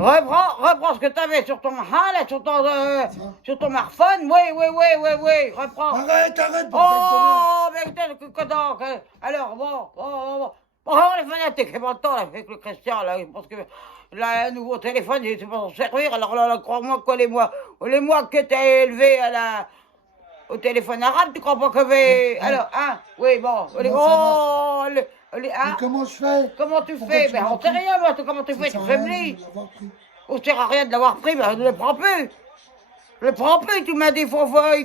Reprends ce que t'avais sur ton là, sur ton smartphone. Oui, reprends. Arrête. Oh, mais putain, alors, bon. Oh, les fanatiques, c'est pas le temps, là, avec le Christian, là, je pense que, là, un nouveau téléphone, c'est pour s'en servir, alors là, crois-moi que les mois que t'as élevé au téléphone arabe, tu crois pas que alors, hein, oui, bon, Mais comment je fais? Comment tu fais? Ben, on sait rien, moi, comment tu fais, tu faiblis. On sert à rien de l'avoir pris, ben, ne le prends plus. Le prends plus, tu m'as dit,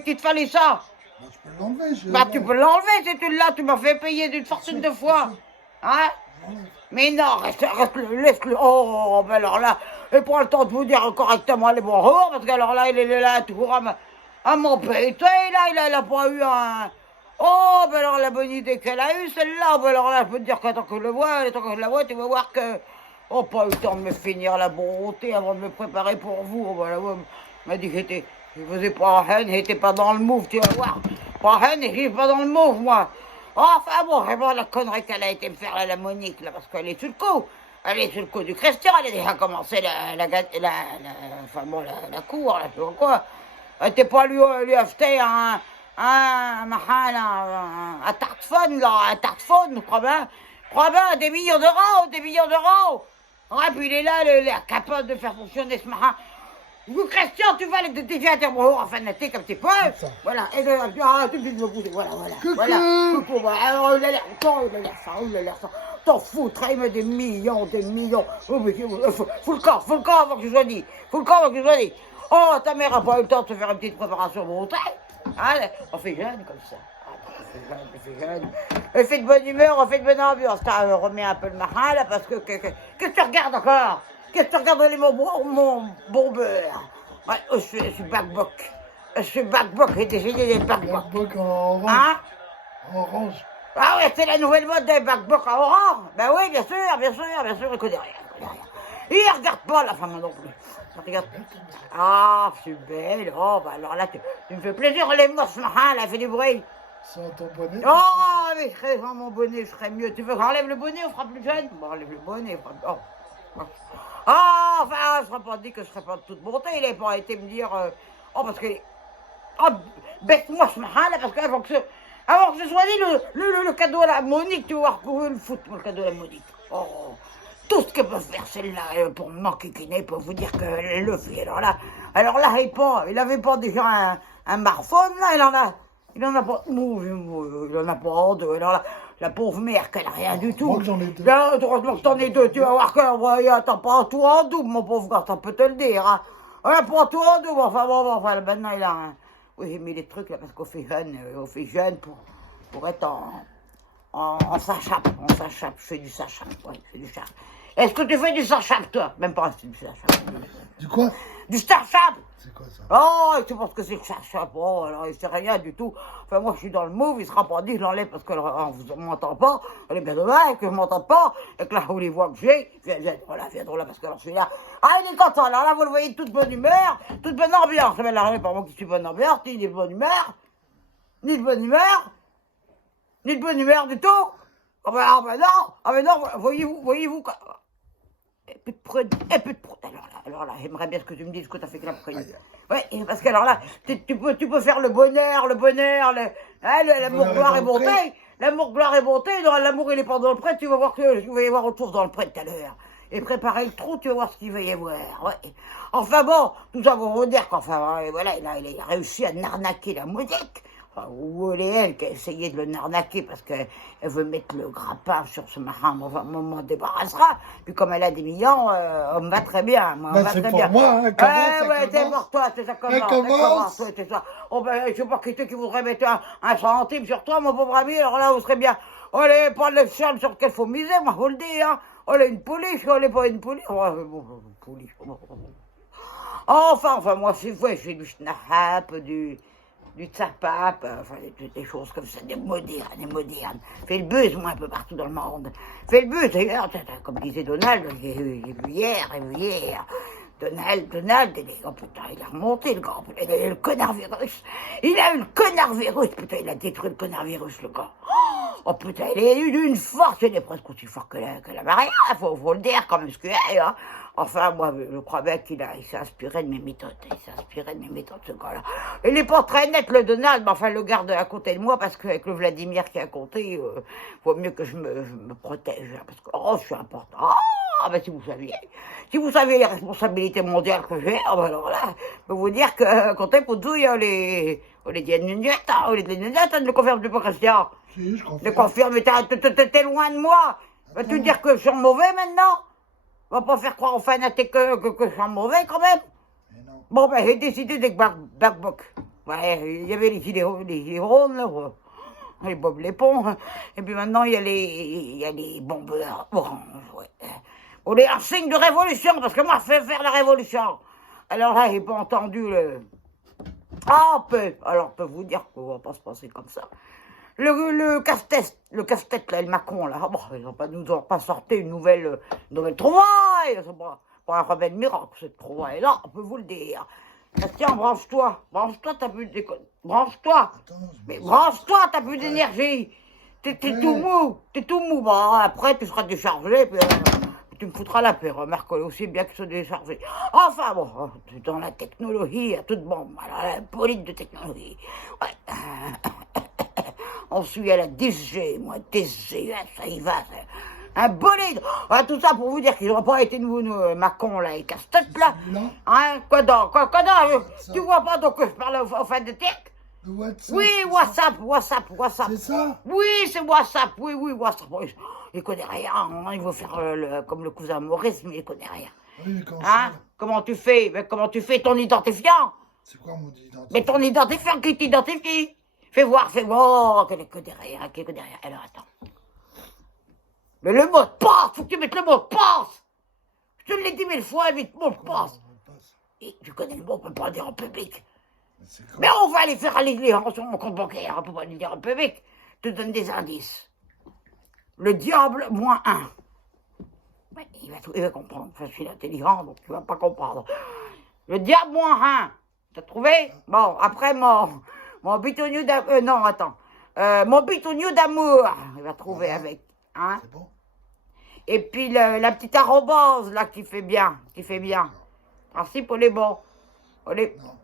qu'il te fallait ça. Bah, je peux l'enlever, Bah, tu peux l'enlever, si tu l'as, tu m'as fait payer d'une fortune de fois. Hein? Mais non, laisse-le. Oh, ben alors là, et prends le temps de vous dire correctement les bonjours, parce qu'alors là, il est là, toujours à m'embêter, là, il a pas eu un. Oh, ben alors la bonne idée qu'elle a eue, celle-là, ben alors là, je peux te dire qu'attends que je le vois, tu vas voir que. Oh, pas eu le temps de me finir la bonté avant de me préparer pour vous. Oh, ben là, ouais, m'a dit que je faisais pas haine, j'étais pas dans le move, tu vas voir. Pas haine, j'étais pas dans le move, moi. Enfin bon, vraiment la connerie qu'elle a été me faire là, la Monique, là, parce qu'elle est sur le coup. Elle est sur le coup du Christian, elle a déjà commencé la cour, là, je sais pas quoi. Elle était pas lui acheter un tartphone, là, un tartphone, crois bien, des millions d'euros. Ouais, puis il est là, il est capable de faire fonctionner ce machin. Vous, Christian, tu vas aller déjà interroger en fanatique un petit peu. Voilà, et tu me bouger, voilà. Coucou, voilà. Alors, il a l'air ça. T'en foutrais, il met des millions. Oh, mais faut le camp avant que je sois dit. Oh, ta mère a pas eu le temps de se faire une petite préparation montée. Allez, on fait jeune comme ça. On fait jeune. Elle fait de bonne humeur, on fait de bonne ambiance. Remets un peu le marin, là, parce que qu'est-ce que tu regardes encore? Qu'est-ce que tu regardes mon bon beurre? Ouais, je suis backbook. J'ai décidé d'être backbook. Backbook en orange. Hein? En orange. Ah ouais, c'est la nouvelle mode des backbook en orange. Ben oui, bien sûr, il connaît rien. Il regarde pas la femme non plus. Regarde. Ah, je suis belle. Oh, bah alors là, tu me fais plaisir. Enlève-moi ce marin, là, fait du bruit. Sans ton bonnet. Oh, mais je serais sans mon bonnet, je serais mieux. Tu veux que j'enlève le bonnet, on fera plus jeune? Bon, enlève le bonnet, on fera... Oh. Ah, enfin, je ne serais pas dit que je serais pas de toute bonté. Il n'a pas été me dire... Oh, parce que... Oh, baisse-moi ce marin, là, parce qu'avant que ce soit dit le cadeau à la Monique, tu vas voir pour le foot, le cadeau à la Monique. Oh, tout ce qu'elle peut faire celle-là pour m'enquiquiner, pour vous dire qu'elle le fait. Alors là, il n'avait pas déjà un smartphone, là, il en a pas, il en a pas deux. Alors là, la pauvre mère, qu'elle a rien du tout. Moi que j'en ai deux. Là, heureusement que t'en as deux, tu vas voir t'as pas tout en double, mon pauvre gars, ça peut te le dire, hein. Ouais, pas tout en double, enfin, maintenant il a un... Oui, j'ai mis les trucs là, parce qu'on fait jeune pour être en sachape, je fais du sachape, ouais, je fais du sachape. Est-ce que tu fais du sachape, toi? Même pas, c'est du sachape. Du quoi? Du sachape! C'est quoi ça? Oh, tu penses que c'est le sachape? Oh, alors il sait rien du tout. Enfin, moi, je suis dans le move, il sera pas dit, je l'enlève parce qu'on ne m'entend pas. Elle est bien dommage que je m'entends pas, et que là, vous les voix que j'ai, viens là, parce que alors, je suis là. Ah, il est content, alors là, vous le voyez, toute bonne humeur, toute bonne ambiance. Mais là, pas moi qui suis bonne ambiance, ni de bonne humeur, ni de bonne humeur du tout. Ah ben non, voyez-vous, quoi. Et puis de prod. Alors là, j'aimerais bien ce que tu me dises que tu as fait que la prod. Ouais, parce que alors là, tu peux faire le bonheur, l'amour, gloire et bonté. L'amour, gloire et bonté, l'amour il est pas dans le prêt, tu vas voir y avoir autre chose dans le prêt tout à l'heure. Et préparer le trou, tu vas voir ce qu'il va y avoir. Ouais. Enfin bon, tout ça pour vous dire qu'enfin, voilà, il a réussi à arnaquer la Monique. Enfin, ou elle qui a essayé de le narnaquer parce qu'elle veut mettre le grappin sur ce marin, on m'en débarrassera. Puis comme elle a des millions, on me va très bien. Moi, c'est pour moi, hein, ouais, c'est pour toi, c'est ça commence. C'est ça. Oh, ben, je sais pas qui voudrait mettre un centime sur toi, mon pauvre ami, alors là, vous serez bien. Oh, elle n'est pas le seul sur lequel il faut miser, moi, vous le dis, hein. Oh, elle est une pouliche, elle n'est pas une pouliche. Oh, une pouliche. Enfin, moi, je fais du schnapp, du tsapap, enfin des choses comme ça, des modernes. Fais le buzz, moi, un peu partout dans le monde. Fais le buzz, d'ailleurs, comme disait Donald, j'ai vu hier. Donald, oh putain, il a remonté le gars, il a eu le connard virus. Il a eu le connard virus, putain, il a détruit le connard virus, le gars. Oh putain, il est eu d'une force, il est presque aussi fort que la Maria, faut le dire, quand même, ce qu'il y a, hein. Enfin, moi, je crois bien il s'est inspiré de mes méthodes. Il s'est inspiré de mes méthodes, ce gars-là. Il n'est pas très net, le Donald, mais enfin, le garde à côté de moi, parce qu'avec le Vladimir qui est à côté, vaut mieux que je me protège. Hein, parce que, oh, je suis important. Ah, ben si vous saviez les responsabilités mondiales que j'ai, oh, ben alors là, je peux vous dire que quand t'es pour tout, il y a les Dianunettes, ne le confirmes-tu pas, Christian? Si, je Le confirme. confirme, mais t'es loin de moi. Vas-tu dire que je suis mauvais maintenant? On va pas faire croire aux fanatique que je suis mauvais quand même. Mais non. Bon, ben, j'ai décidé d'être Black Box. Ouais, il y avait les gilets jaunes, là, les Bob Lépon. Et puis maintenant, il y a les bombeurs orange, ouais. On est un signe de révolution, parce que moi, je fais faire la révolution. Alors là, j'ai pas entendu le... Ah, alors, je peux vous dire qu'on va pas se passer comme ça. Le casse-tête, là, le Macron, là, bon, ils nous ont pas sorti une nouvelle trouvaille. C'est pas un remède miracle, cette trouvaille-là, on peut vous le dire. Tiens, branche-toi, t'as plus de branche-toi. Attends, Mais branche-toi, t'as plus d'énergie. T'es tout mou. Bon, après, tu seras déchargé, puis tu me foutras la paix. Remarque aussi bien que se décharger. Enfin, bon, dans la technologie, à toute bombe. Alors, la police de technologie. Ouais. On suit à la 10G, moi, 10G, ça y va. Un bolide. Ah, tout ça pour vous dire qu'ils n'ont pas été nouveaux, Macron, là, et casse-tête, là. Celui-là, Hein, quoi donc, tu vois pas donc que je parle au fin de tech? le WhatsApp. Oui, c'est WhatsApp. C'est ça? Oui, c'est WhatsApp, oui, WhatsApp. Oui. Il connaît rien, hein. Il veut faire comme le cousin Maurice, mais il connaît rien. Oui, mais comment Hein? ça? Comment tu fais? Mais comment tu fais ton identifiant? C'est quoi mon identité? Mais ton identifiant qui t'identifie? Fais voir, qu'il connaît rien, Alors attends. Mais le mot de passe, faut que tu mettes le mot de passe. Je te l'ai dit 1000 fois, vite, mot de passe. Et tu connais le mot, on peut pas le dire en public. Mais on va aller faire aller sur mon compte bancaire, on peut pas le dire en public. Je te donne des indices. Le diable, -1. Ouais, il va comprendre. Enfin, je suis intelligent, donc tu vas pas comprendre. Le diable, -1. T'as trouvé? Bon, après, mon bitonio d'amour. Non, attends. Mon bitonio d'amour. Il va trouver avec. Hein? C'est bon? Et puis la petite arrobase, là, qui fait bien. Principe, on est bon.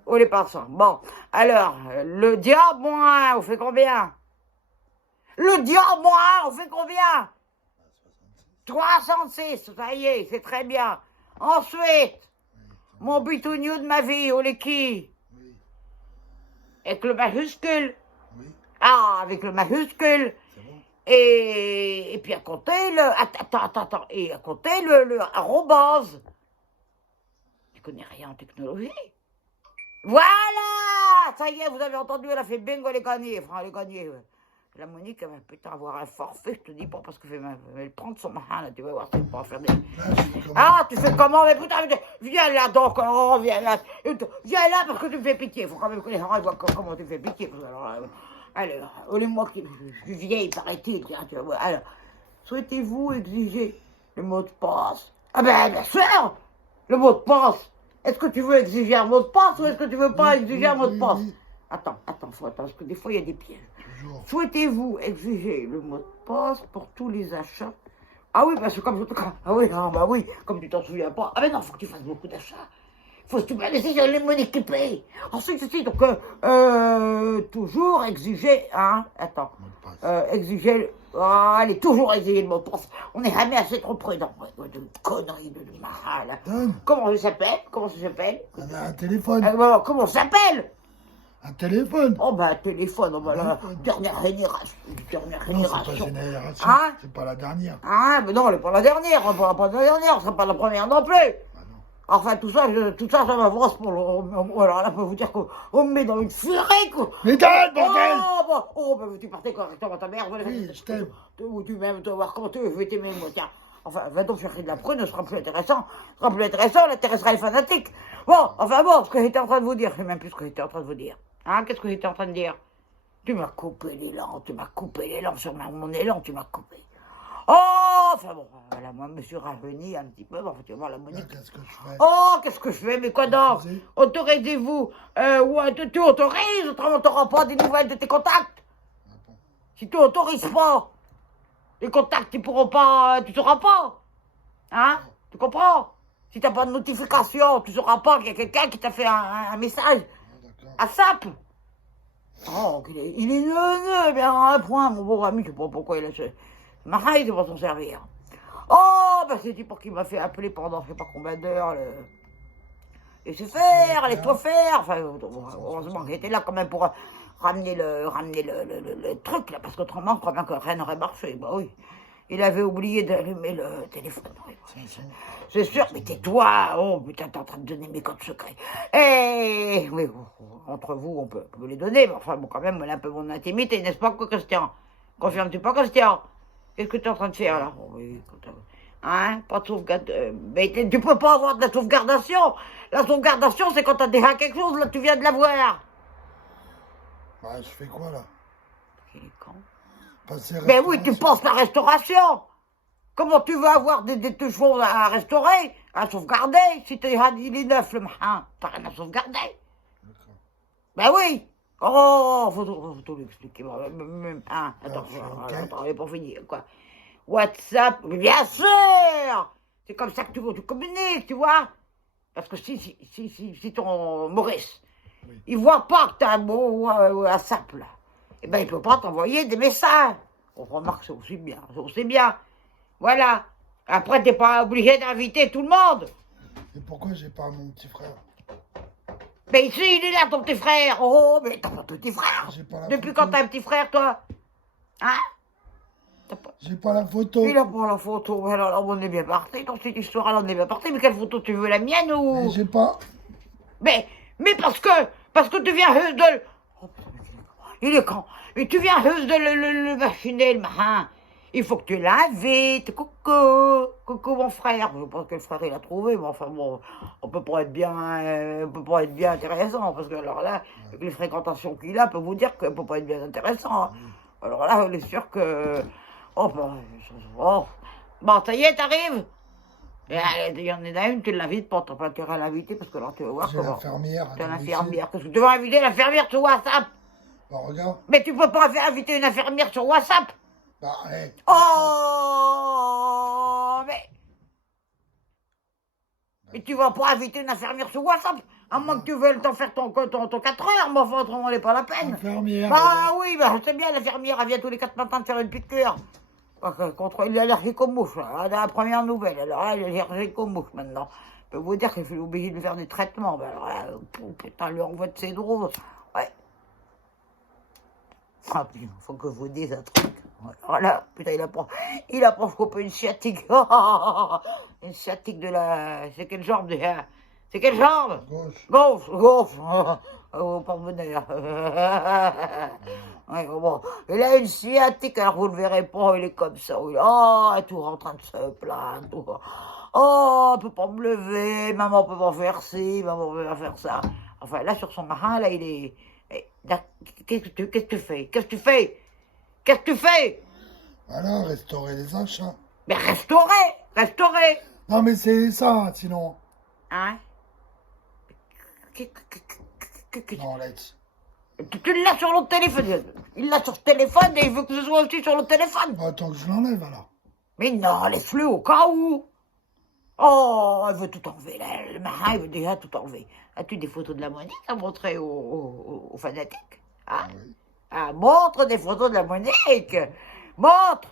On est passant. Bon, alors, le diable, -1, on fait combien? Le diable, -1, on fait combien? 66, ça y est, c'est très bien. Ensuite, mon bitonio de ma vie, on est qui? Oui. Avec le majuscule. Oui. Ah, avec le majuscule. C'est bon? Et puis à côté, attends. Et à côté, le arrobase. Tu connais rien en technologie? Voilà! Ça y est, vous avez entendu, elle a fait bingo, elle est gagnée. Enfin, elle est gagnée. Ouais. La Monique, elle va peut-être avoir un forfait, je te dis pas, parce que elle va prendre son marin, là, tu vas voir, c'est pas faire des... Là, je fais comment? Ah, tu fais comment? Mais putain, viens là donc, oh, viens là parce que tu me fais pitié. Faut quand même que les gens voient comment tu me fais pitié. Alors, au moi qui je suis vieille, paraît-il, tiens, tu vois. Alors, souhaitez-vous exiger le mot de passe? Ah ben, bien sûr, le mot de passe. Est-ce que tu veux exiger un mot de passe ou est-ce que tu veux pas exiger un mot de passe? Oui. Attends, parce que des fois, il y a des pièges. Toujours. Souhaitez-vous exiger le mot de passe pour tous les achats? Ah oui, parce que comme comme tu t'en souviens pas. Ah ben non, faut que tu fasses beaucoup d'achats. Faut que tu vas laisser les monnaies qui payent. Ensuite, donc, toujours exiger, hein, attends, Mot de passe. exiger, allez, toujours exiger le mot de passe. On n'est jamais assez trop prudent. De conneries, de mal. Donne. Comment ça s'appelle? On a un téléphone. Comment ça s'appelle? Un téléphone. Oh ben, téléphone, oh ben, la Téléphone. dernière génération. Non, c'est pas génération. Hein? C'est pas la dernière. Ah, mais non, elle n'est pas la dernière, on ne pas la dernière, ce sera pas la première non plus. Ah non. Enfin, tout ça, ça m'avance pour le... Alors là, je peux vous dire qu'on me met dans une furie, quoi. Mais donne, bordel! Ben, tu partais correctement ta mère. Oui, je t'aime. Ou tu m'aimes, tu vas voir comment tu veux, je vais t'aimer, moi, tiens. Enfin, va donc chercher de la prune, ce sera plus intéressant. Elle intéressera les fanatiques. Bon, ce que j'étais en train de vous dire, je sais même plus ce que j'étais en train de vous dire. Hein, qu'est-ce que j'étais en train de dire? Tu m'as coupé l'élan sur mon élan, tu m'as coupé. Oh, enfin bon, voilà, moi, je me suis rajeuni un petit peu, enfin, tu vas voir la Là, Monique. qu'est-ce que je fais? Oh, qu'est-ce que je fais, mais quoi donc? Autorisé. Autorisez-vous, tu autorises, autrement t'auras pas des nouvelles de tes contacts. Ah bon. Si tu autorises pas, les contacts, tu sauras pas. Hein? Tu comprends? Si t'as pas de notification, tu sauras pas qu'il y a quelqu'un qui t'a fait un message. D'accord. À SAP. Oh, il est neuneux, bien à un point, mon beau ami, je sais pas pourquoi il a ce... Marin, il va s'en servir. Oh, bah c'est dit pour qu'il m'a fait appeler pendant je sais pas combien d'heures, et se faire, laisse-toi faire. Enfin, heureusement qu'il était là quand même pour ramener le truc, là, parce qu'autrement, je crois bien que rien n'aurait marché. Bah oui. Il avait oublié d'allumer le téléphone. C'est sûr, mais tais-toi. Oh, putain, t'es en train de donner mes codes secrets. Eh, oui, entre vous, on peut les donner, mais enfin, bon, quand même, on a un peu mon intimité, n'est-ce pas, quoi, Christian? Confirmes-tu pas, Christian? Qu'est-ce que tu es en train de faire, là? Oh, oui, hein? Pas de sauvegarde. Mais tu peux pas avoir de la sauvegardation. La sauvegardation, c'est quand t'as déjà quelque chose, là, tu viens de l'avoir. Bah, je fais quoi, là? Il est con. Mais oui, tu penses la restauration. Comment tu veux avoir des choses à restaurer, à sauvegarder? Si il est neuf, le machin, t'as rien à sauvegarder. D'accord. Ben oui. Oh, faut tout lui expliquer. Hein, attends, attends, j'ai pas fini, quoi. WhatsApp, bien sûr. C'est comme ça que tu communiques, tu vois. Parce que si ton Maurice, oui, il voit pas que t'as un mot WhatsApp, là, eh ben il peut pas t'envoyer des messages. On remarque, c'est aussi bien, Voilà. Après, t'es pas obligé d'inviter tout le monde. Et pourquoi j'ai pas mon petit frère? Mais ici, il est là, ton petit frère. Oh, mais t'as pas de petit frère. Depuis quand t'as un petit frère, toi? Hein? J'ai pas la photo. Il a pas la photo. Alors là, on est bien parti dans cette histoire-là, on est bien parti. Mais quelle photo tu veux, la mienne ou? Mais j'ai pas. Mais parce que tu viens juste de... Oh, il est con. Mais tu viens juste de le machiner, le marin. Il faut que tu l'invites. Coucou mon frère. Je pense que le frère il a trouvé, mais enfin bon, on peut pas être bien intéressant, parce que alors là, avec les fréquentations qu'il a, on peut vous dire qu'on peut pas être bien intéressant. Hein. Alors là, on est sûr que... Oh, bon, ça y est, t'arrives? Il y en a une, tu l'invites pas, t'as pas intérêt à l'inviter, parce que là, tu vas voir comment... l'infirmière. T'es l'infirmière. Qu'est-ce que tu vas inviter l'infirmière sur WhatsApp? Bah, regarde. Mais tu peux pas inviter une infirmière sur WhatsApp? Bah, hey. Oh, mais tu vas pas inviter une infirmière sur WhatsApp? À moins que tu veuilles t'en faire ton 4 heures, mais enfin, autrement, elle n'est pas la peine. Infirmière. Bah oui, bah, c'est bien, l'infirmière, elle vient tous les 4 matins de faire une piqûre. Contre, il est allergique aux mouches, là, la première nouvelle. Alors là, il est allergique aux mouches maintenant. Je peux vous dire qu'il est obligé de faire des traitements. Ben alors là, putain, lui envoie de ses drôles. Ouais. Ah, putain, faut que je vous dise un truc. Alors là, putain, il a pas chopé une sciatique. Une sciatique de la... C'est quelle jambe déjà? C'est quelle jambe? Gauche. Au porte-bonheur. Ouais, bon. Il a une sciatique, alors vous ne le verrez pas, il est comme ça. Oh, tout en train de se plaindre. Tout. Oh, on peut pas me lever, maman peut pas faire ci, maman peut pas faire ça. Enfin, là, sur son marin, là, il est... Qu'est-ce que tu fais? Voilà, restaurer les achats. Mais restaurer. Non, mais c'est ça, sinon. Hein? Non, Lex. Tu l'as sur l'autre téléphone. Il l'a sur ce téléphone et il veut que ce soit aussi sur le téléphone. Attends que je l'enlève, alors. Mais non, laisse-le au cas où. Oh, elle veut tout enlever. Le marin, il veut déjà tout enlever. As-tu des photos de la Monique à montrer aux fanatiques? Hein? Oui. Ah, montre des photos de la Monique. Montre.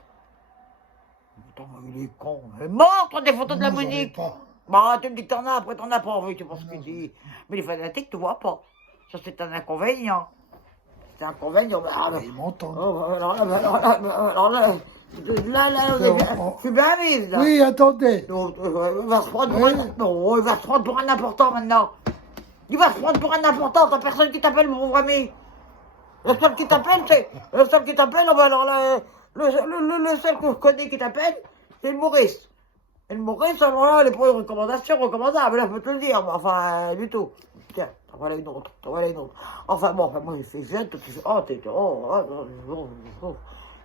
Attends, il est con. Montre des photos de la Monique. Pas. Bah, tu me dis que t'en as, après t'en as pas. Oui, tu penses qu'il dit. Mais les fanatiques, tu vois pas. Ça, c'est un inconvénient. C'est un inconvénient. Ils m'entendent. Alors là, je suis bien mise, là. Oui, attendez. Il va se prendre pour un important, maintenant. Il va se prendre pour un important. T'as personne qui t'appelle, mon pauvre ami. Le seul qui t'appelle, alors là, le seul que je connais qui t'appelle, c'est le Maurice. Et le Maurice, alors là, les premières recommandations recommandables, là, je peux te le dire, mais enfin, du tout. Tiens, voilà une autre. Enfin bon, moi, j'ai fait jeune,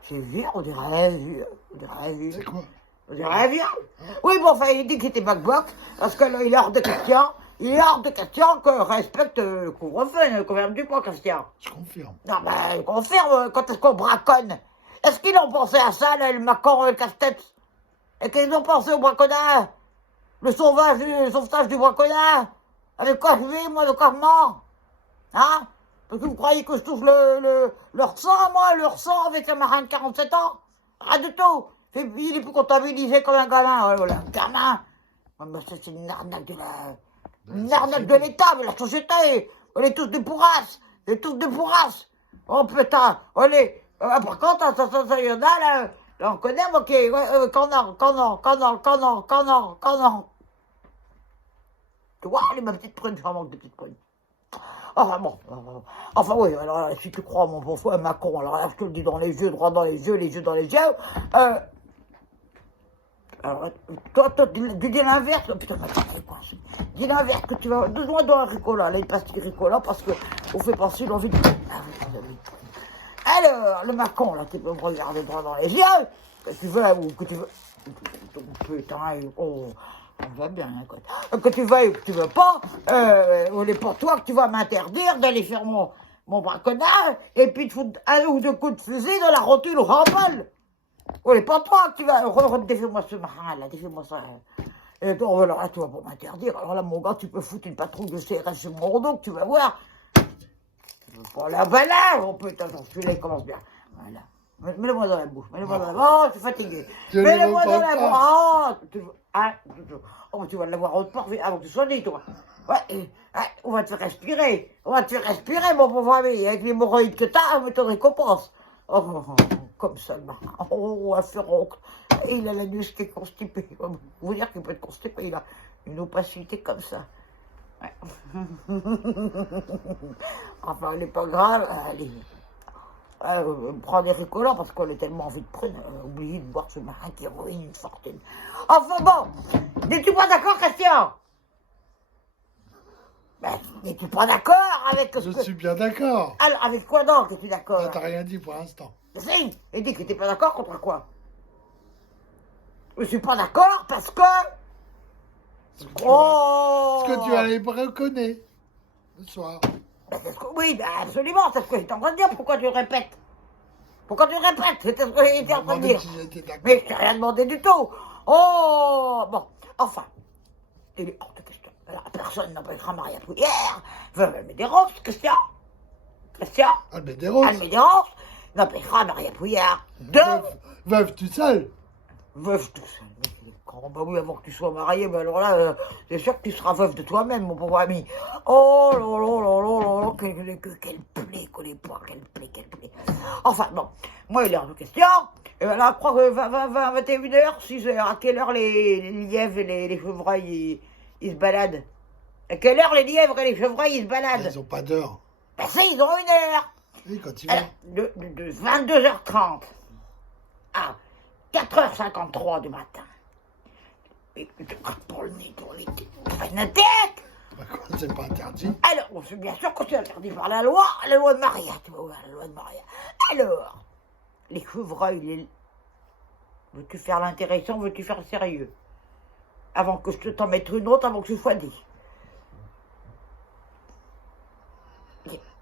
c'est vieux, on dirait un vieux. C'est quoi? On dirait un vieux. Oui, bon, enfin, il dit qu'il était backbox, parce que là, il est hors de question que respecte le couvre-feu, ne confirmes-tu pas, Christian? Je confirme. Non, ben, il confirme, quand est-ce qu'on braconne? Est-ce qu'ils ont pensé à ça, là, le Macron et le casse-tête? Et qu'ils ont pensé au braconnage? le sauvetage du braconnage. Avec quoi je vis, moi, le carment? Hein? Parce que vous croyez que je touche leur sang, moi, leur sang avec un marin de 47 ans? Rien du tout. Il est plus comptabilisé comme un gamin. Ouais, voilà, un gamin. Ouais, mais ça, c'est une arnaque de l'État, de la société. On est tous des pourrasses. On est tous des pourrasses. Oh putain, allez. Par contre, ça, y en a, là on connaît, moi, qui canard. Tu vois, elle est ma petite prune, je manque de petite prune. Enfin bon, enfin oui, alors là, si tu crois mon bon frère Macron, alors là, je te le dis dans les yeux, droit dans les yeux dans les yeux, alors, toi, tu dis l'inverse, putain, c'est quoi ça? Dis l'inverse, que tu vas besoin d'un Ricola, là, il passe du Ricola parce qu'on fait passer l'envie de prune. Alors, le Macron, là, tu peux me regarder droit dans les yeux, que tu veux, ou que tu veux, putain, oh... On va bien, écoute. Que tu veuilles ou que tu veux pas, on est pour toi que tu vas m'interdire d'aller faire mon braconnage et puis de foutre un ou deux coups de fusil dans la rotule au rambol. On est pour toi que tu vas... Défais-moi ce marin là, défais-moi ça. Et alors là, tu vas pas m'interdire. Alors là, mon gars, tu peux foutre une patrouille de CRS sur mon dos que tu vas voir. Pour la balade, on peut... Attends, celui-là, il commence bien. Voilà. Mets-le-moi dans la bouche, mets-le-moi dans la bouche. Oh, je suis fatigué. Mets-le-moi dans la bouche. Oh, tu vas l'avoir autre part avant que tu sois né, toi. Ouais, on va te faire respirer. On va te faire respirer, mon pauvre ami. Avec l'hémorroïde que t'as, on te récompense. Oh, comme ça, le marin. Oh, un furoncle. Il a l'anus qui est constipé. Vous dire qu'il peut être constipé, il a une opacité comme ça. Ouais. Enfin, elle n'est pas grave. Allez. Prends des Ricola parce qu'on a tellement envie de prendre. Oubliez de boire ce marin qui ruine une fortune. Enfin bon, n'es-tu pas d'accord, Christian? Ben, n'es-tu pas d'accord avec Je suis bien d'accord. Alors, avec quoi donc es-tu d'accord? T'as rien dit pour l'instant. Si, il dit que t'es pas d'accord contre quoi? Je suis pas d'accord parce que... Parce que tu vas les braconner le soir. Oui, ben absolument, c'est ce que j'étais en train de dire. Pourquoi tu le répètes? Pourquoi tu le répètes? C'était ce que j'étais en train de dire. Mais je t'ai rien demandé du tout. Oh, bon, enfin, il est hors de question. Alors, personne n'empêchera Maria Pouillère, veuve Almédéros, Christian, Almédéros n'empêchera Maria Pouillard de... Veuve tout seul. Veuve tout seul. Bah oui, avant que tu sois marié, mais alors là, c'est sûr que tu seras veuve de toi-même, mon pauvre ami. Oh là là là là là, quelle plaie qu'on est pas, quelle plaie. Enfin, bon, moi, il est hors de question. Et ben là, je crois que 21h, 6h, à quelle heure les lièvres et les chevreuils, ils se baladent? À quelle heure les lièvres et les chevreuils, ils se baladent? Ils n'ont pas d'heure. Ben ça, ils ont une heure. Oui, quand ils vont. De 22h30 à 4h53 du matin. Et tu te craques pour le nez, tu fais une tête. Bah quoi, c'est pas interdit. Alors, bon, c'est bien sûr que c'est interdit par la loi de Maria, tu vas voir, la loi de Maria. Alors, les chevreuils, veux-tu faire l'intéressant, veux-tu faire sérieux? Avant que je t'en mette une autre, avant que ce soit dit.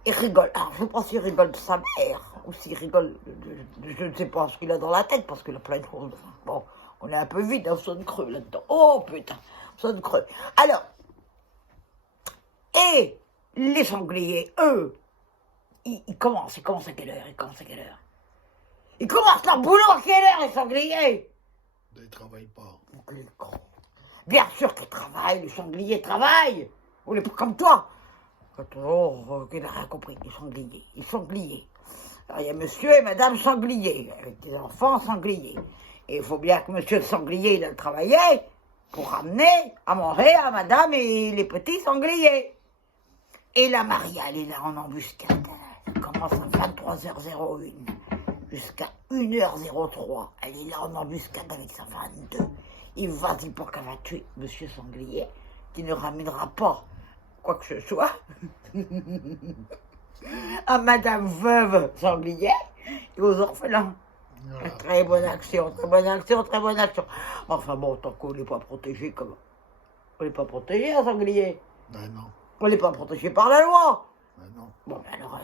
Il rigole. Alors, je pense qu'il rigole de sa mère, ou s'il rigole je ne sais pas ce qu'il a dans la tête, parce qu'il a plein de choses. Bon, on est un peu vide, on sonne creux là-dedans. Oh putain, on sonne creux. Alors, et les sangliers, eux, ils commencent à quelle heure? Ils commencent leur boulot à quelle heure, les sangliers? Ils ne travaillent pas. Bien sûr qu'ils travaillent, les sangliers travaillent. On n'est pas comme toi. Oh, il n'a rien compris, les sangliers. Alors, il y a monsieur et madame sanglier, avec des enfants sangliers. Et il faut bien que monsieur le sanglier, il a travaillé pour ramener à manger à madame et les petits sangliers. Et la Maria, elle est là en embuscade. Elle commence à 23h01 jusqu'à 1h03. Elle est là en embuscade avec sa 22. Il va-y pour qu'elle va tuer monsieur sanglier, qui ne ramènera pas quoi que ce soit à madame veuve sanglier et aux orphelins. Voilà. Très bonne action. Enfin bon, tant qu'on n'est pas protégé, comment? On n'est pas protégé, un sanglier. Ben non. On n'est pas protégé par la loi. Ben non. Bon, alors,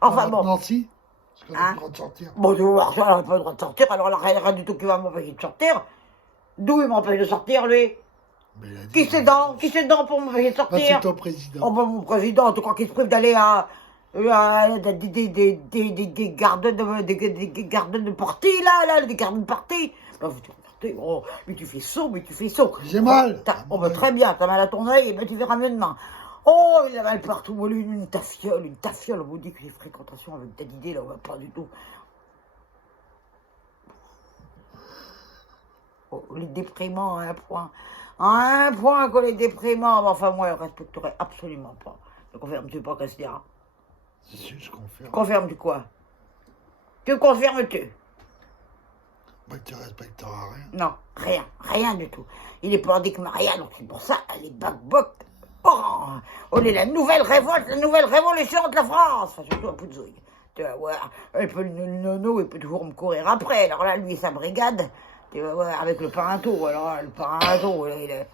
enfin bon. Non, si. Parce qu'on a le droit de sortir. Bon, tu vois, on n'a pas le droit de sortir, alors là, rien du tout qui va m'empêcher de sortir. D'où il m'empêche de sortir, lui? Mais il a dit, Qui c'est dans pour me faire Ah, c'est sortir? ton président. Oh, ben, mon président, tu crois qu'il se prive d'aller à des gardes des gardes de partie, là, des gardes de partie. Ben, vous te regardez, oh, mais tu fais saut, mais tu fais saut. J'ai mal. Oh, ben, très bien, t'as mal à ton œil, ben, tu verras mieux demain. Oh, il a mal partout. Oh, lui, une tafiole. On vous dit que les fréquentations avec Dadidé, là, on va pas du tout. Oh, les déprimants à un point. À un point que les déprimants, enfin, moi, je ne respecterai absolument pas. Ne confirmes-tu pas, Cassia? C'est sûr, je confirme. Confirmes-tu quoi? Que confirmes-tu? Bah, tu respecteras rien. Non, rien du tout. Il est pordique Maria, donc c'est pour ça, les bac-boc. Oh, est la nouvelle révolte, la nouvelle révolution de la France. Enfin, surtout un Poudzouille. Tu vas voir, un peu le nono, il peut toujours me courir après. Alors là, lui et sa brigade, tu vas voir, avec le parinto. Alors là, le parinto, là, il est...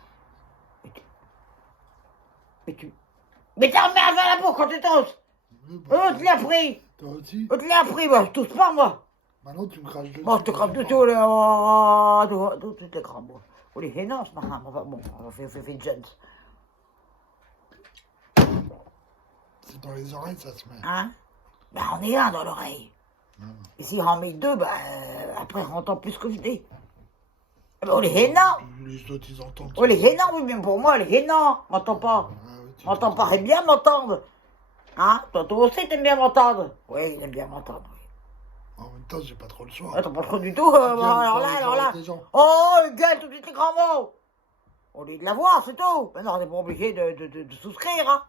Mais t'as remis à la bourre quand tu tosses. Oui, bah, On te l'a pris. toi aussi. On te l'a pris, moi, je tousse pas, moi. Maintenant, tu me craches dessus. Bon, je te crache dessus, là. Toutes les crabes, moi. Oh, les hénances, enfin, bon, on fait Jones. C'est dans les oreilles, ça se met. Hein? Ben, on est un dans l'oreille. Et si on en met deux, ben, après, on entend plus ce que je dis. Ben, on les hénants. Les autres, ils entendent. Oh, les hénants, oui, bien pour moi, les hénants. M'entends pas. Ah, oui, tu M'entends pas, et bien m'entendre. Hein? Toi aussi, t'aimes bien m'entendre. Oui, il aime bien m'entendre. En même temps, j'ai pas trop le choix. Attends, pas trop du tout. Alors là. Des gens. Oh, il gueule tout de suite les grands mots. Au lieu de la voir, c'est tout. Mais non, t'es pas obligé de souscrire, hein.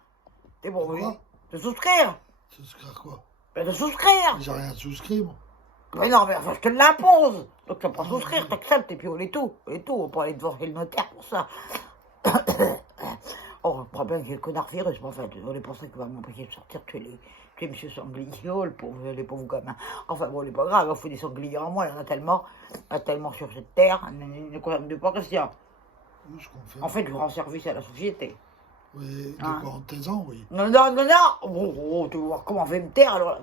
T'es pas obligé de souscrire. Souscrire quoi? Ben, de souscrire. J'ai rien souscrit, moi. Mais non, mais enfin, je te l'impose. Donc, tu vas pas souscrire, t'acceptes, et puis on est tout. On peut aller devant chez le notaire pour ça. Oh, le problème, c'est le connard virus. Mais enfin, on est pour ça qu'il va m'empêcher de sortir tuer M. Sanglignol, les pauvres gamins. Enfin, bon, c'est pas grave, il faut des sangliers en moins, il y en a tellement sur cette terre. Ne confirme pas, Christian. Oui, je confirme. En fait, je rends service à la société. Oui, de Hein? 40 ans, oui. Non. Oh, tu vas voir comment on va me taire, alors là.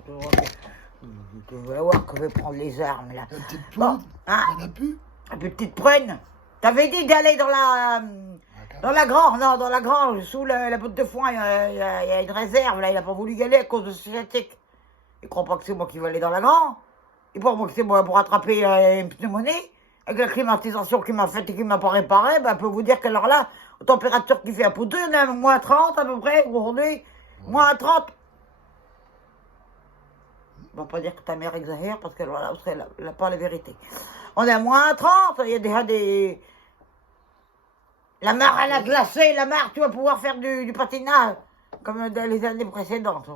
Tu vas voir que je vais prendre les armes, là. La petite Bon, poudre, hein? il n'y en a plus. Un peu petite prenne. T'avais dit d'aller dans la grande, sous la botte de foin, il y a une réserve, là, il a pas voulu y aller à cause de ce sciatique. Il croit pas que c'est moi qui vais aller dans la grande. Il croit pas que c'est moi pour attraper une pneumonie. Avec la climatisation qui m'a faite et qui m'a pas réparé, ben, je peux vous dire que alors là, aux températures qui fait à Poudre, on est à moins 30 à peu près, aujourd'hui. Moins 30. On va pas dire que ta mère exagère, parce qu'elle n'a pas la vérité. On est à moins 30, il y a déjà des... La mare, elle a glacé, la mare, tu vas pouvoir faire du patinage, comme dans les années précédentes.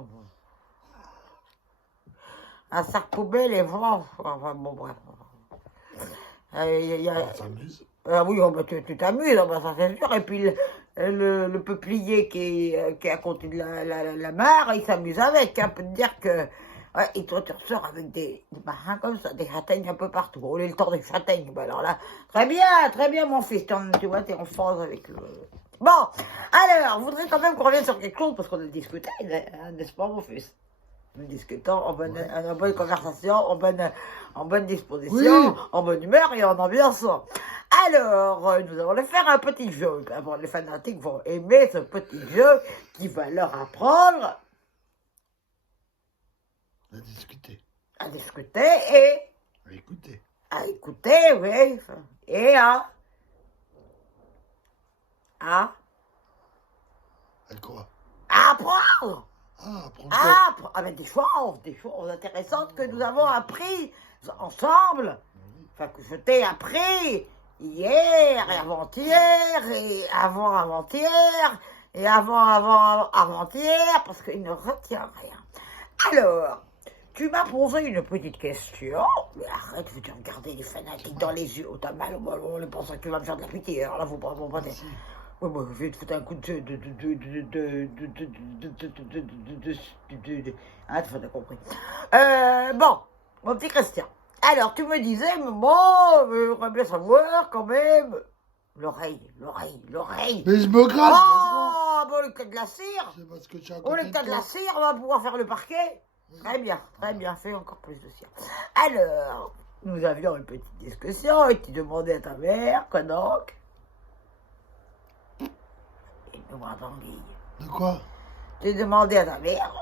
Un sac poubelle et voilà, enfin bon, bref. On s'amuse. Oui, oh, bah, tu t'amuses, oh, bah, ça c'est sûr. Et puis le peuplier qui est à côté de la mare, il s'amuse avec. On peut te dire que... Ouais, et toi, tu ressors avec des marins comme ça, des châtaignes un peu partout. On a le temps des châtaignes. Bah, alors là, très bien, mon fils. Tu vois, t'es en phase avec le... Bon, alors, je voudrais quand même qu'on revienne sur quelque chose, parce qu'on a discuté, n'est-ce pas, mon fils? Nous discutons en bonne conversation, en bonne disposition, Oui. en bonne humeur et en ambiance. Alors, nous allons faire un petit jeu. Avant, les fanatiques vont aimer ce petit jeu qui va leur apprendre À discuter. à discuter et À écouter. à écouter, oui, et à À quoi? apprendre. Apprendre quoi? Ah, mais des choses intéressantes que nous avons appris ensemble. Enfin, que je t'ai appris hier et avant-hier et avant-avant-hier et avant-avant-avant-hier parce qu'il ne retient rien. Alors, tu m'as posé une petite question. Mais arrête, je vais te regarder les fanatiques dans les yeux. Oh, t'as mal, on pense que tu vas me faire de la pitié. Alors là, faut pas dire. Oui, moi, je vais te foutre un coup de... Ah, tu as compris. Bon, mon petit Christian. Alors, tu me disais, mais bon, j'aimerais bien savoir quand même... L'oreille. Mais je me gratte. Oh, bon, le cas de la cire. C'est parce que tu as Oh, le cas de la cire, on va pouvoir faire le parquet. Très bien, fais encore plus de cire. Alors, nous avions une petite discussion et tu demandais à ta mère, quoi donc? mémoire d'anguille. De quoi? J'ai demandé à ta mère,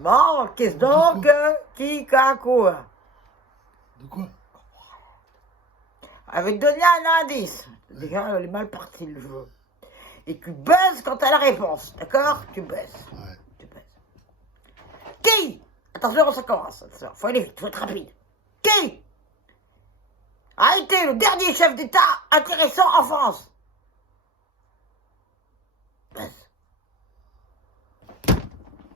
bon, qu'est-ce donc, qui, quoi? De quoi? Elle avait donné un indice. Déjà, elle est mal partie le jeu. Et tu buzzes quand t'as la réponse, d'accord? Tu buzzes. Ouais. Tu buzzes. Qui? Attention, ça commence. Faut aller vite, faut être rapide. Qui a été le dernier chef d'État intéressant en France? Buzz.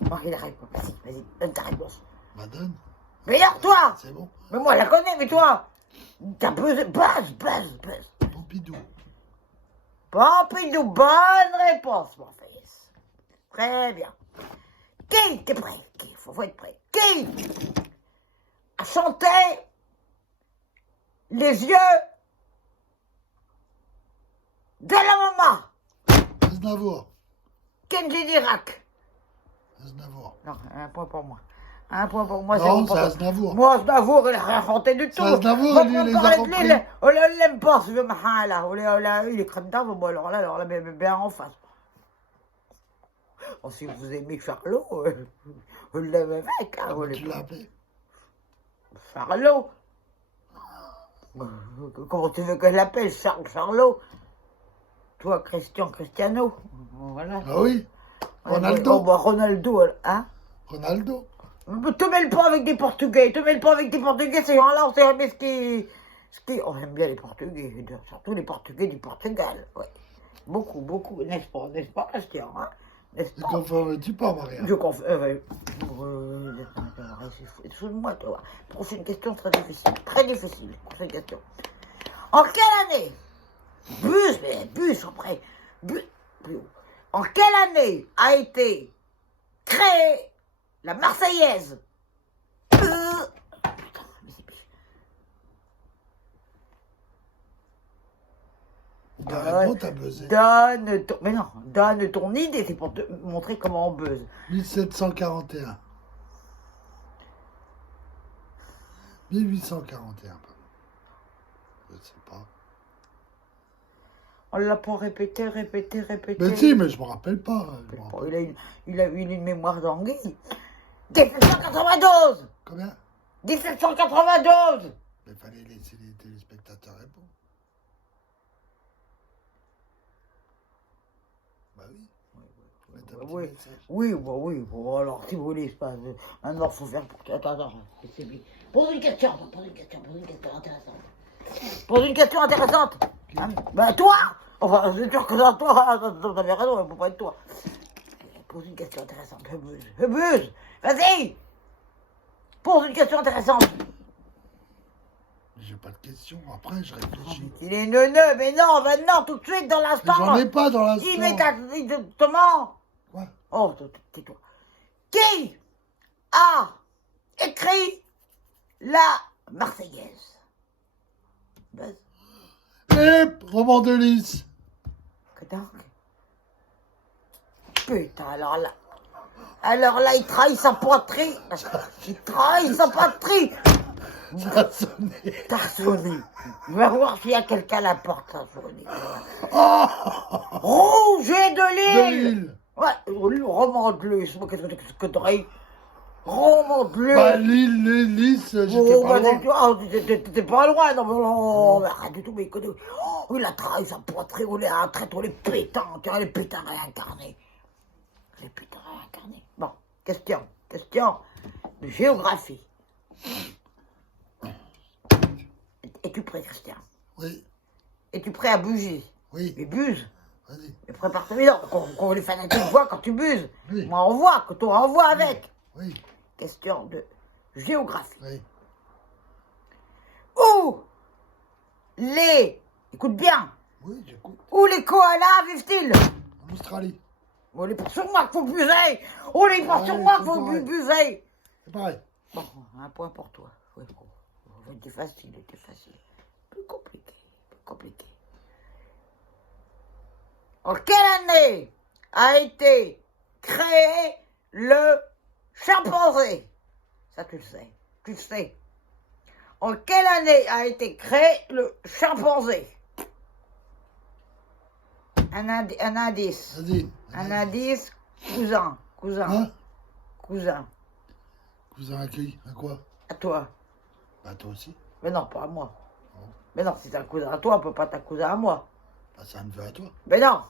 Bon, il a répondu. Vas-y, donne ta réponse. Madone? Mais alors, toi! C'est bon? Mais moi, je la connais, mais toi! T'as buzzé. Buzz. Pompidou. Pompidou, bonne réponse, mon fils. Très bien. Qui? T'es prêt? Qui? Faut être prêt. Qui a chanté les yeux de la maman? Aznavour. Kenji Girac. Aznavour. Non, un point pour moi. Un point pour moi, Non, c'est c'est Aznavour. Moi, Aznavour, il a rien chanté du tout. C'est Aznavour, Moi, lui, on il les a parlait de repris. lui, on l'aime pas, ce vieux machin là. Il est crème d'arbre, bon, alors là, bien en face. Oh, si vous aimez Charlot, vous l'aimez avec, hein, Comment tu l'as appelé? Charlot. Comment tu veux que je l'appelle, Charlot? Toi, Cristiano. Voilà. Ah oui? Ronaldo. Oh, bah, Ronaldo, hein? Ronaldo. Mais te mêle pas avec des Portugais, ces gens-là, on sait jamais ce qui... On aime bien les Portugais, surtout les Portugais du Portugal, ouais. Beaucoup, n'est-ce pas, Christian, hein? N'est-ce Tu pas? confonds-tu pas, Maria? Je confie. Excuse-moi, toi. Prochaine question très difficile. Prochaine question. En quelle année? Bus après. En quelle année a été créée la Marseillaise? T'as raison, t'as buzzé. Donne ton idée, c'est pour te montrer comment on buzz. 1741. 1841, pardon. Je sais pas. On l'a pas répété. Mais si, mais je me rappelle pas. Il a eu une mémoire d'anguille. 1792. Combien? 1792. Il fallait laisser les téléspectateurs répondre. Bah oui. Mettre un petit message. Oui. Bon, alors, si vous voulez, c'est pas... Maintenant, faut faire pour... Attends, c'est bien. Pose une question intéressante. Pose une question intéressante. Hein? Bah, toi. Enfin, c'est sûr que c'est toi. T'avais raison, il faut pas être toi. Pose une question intéressante. Buzz. Vas-y. Pose une question intéressante. J'ai pas de questions. Après, je réfléchis. Il est neuneux, mais non, maintenant, tout de suite, dans l'instant. J'en ai pas dans l'instant. Immédiatement. Quoi? Oh, tais-toi. Qui a écrit la Marseillaise? Buzz. Roman de Lys. Que donc? Putain, alors là, il trahit sa poitrine. Ça a sonné. T'as sonné. Je vais voir s'il y a quelqu'un à la porte, ça a sonné. Rouget de De Lille. Lille. Ouais, roman de Lys. Qu'est-ce que c'est que ce connerie? Roman de Lille. Bah, Lille, Lys, j'étais pas loin. T'étais pas loin, non, mais arrête du tout, mais il connaît. Oh, il a trahi sa poitrine, on est un traître, on est pétants, tu vois, les pétins réincarnés. Bon, question de géographie. Es-tu prêt, Christian? Oui, Es-tu prêt à buger? oui, Mais buse. vas-y. Et prépare-toi, mais non, qu'on les fanatiques voient quand tu buses. Oui. Moi, on voit, que toi, on voit avec. Oui, Question de géographie. oui. Où écoute bien, Oui, j'écoute. où les koalas vivent-ils? En Australie. On les porte sur moi qu'il faut buser. On les porte sur moi qu'il faut buser. C'est pareil. Bon, un point pour toi. Oui, c'était facile. Plus compliqué. En quelle année a été créé le chimpanzé? Ça, tu le sais. En quelle année a été créé le chimpanzé? Un indice. Vas-y. Un indice, cousin. Hein? Cousin. Cousin à qui? À quoi? À toi. Bah toi aussi. Mais non, pas à moi. Oh. Mais non, si c'est un cousin à toi, on peut pas être un cousin à moi. Bah ça me fait à toi. Mais non.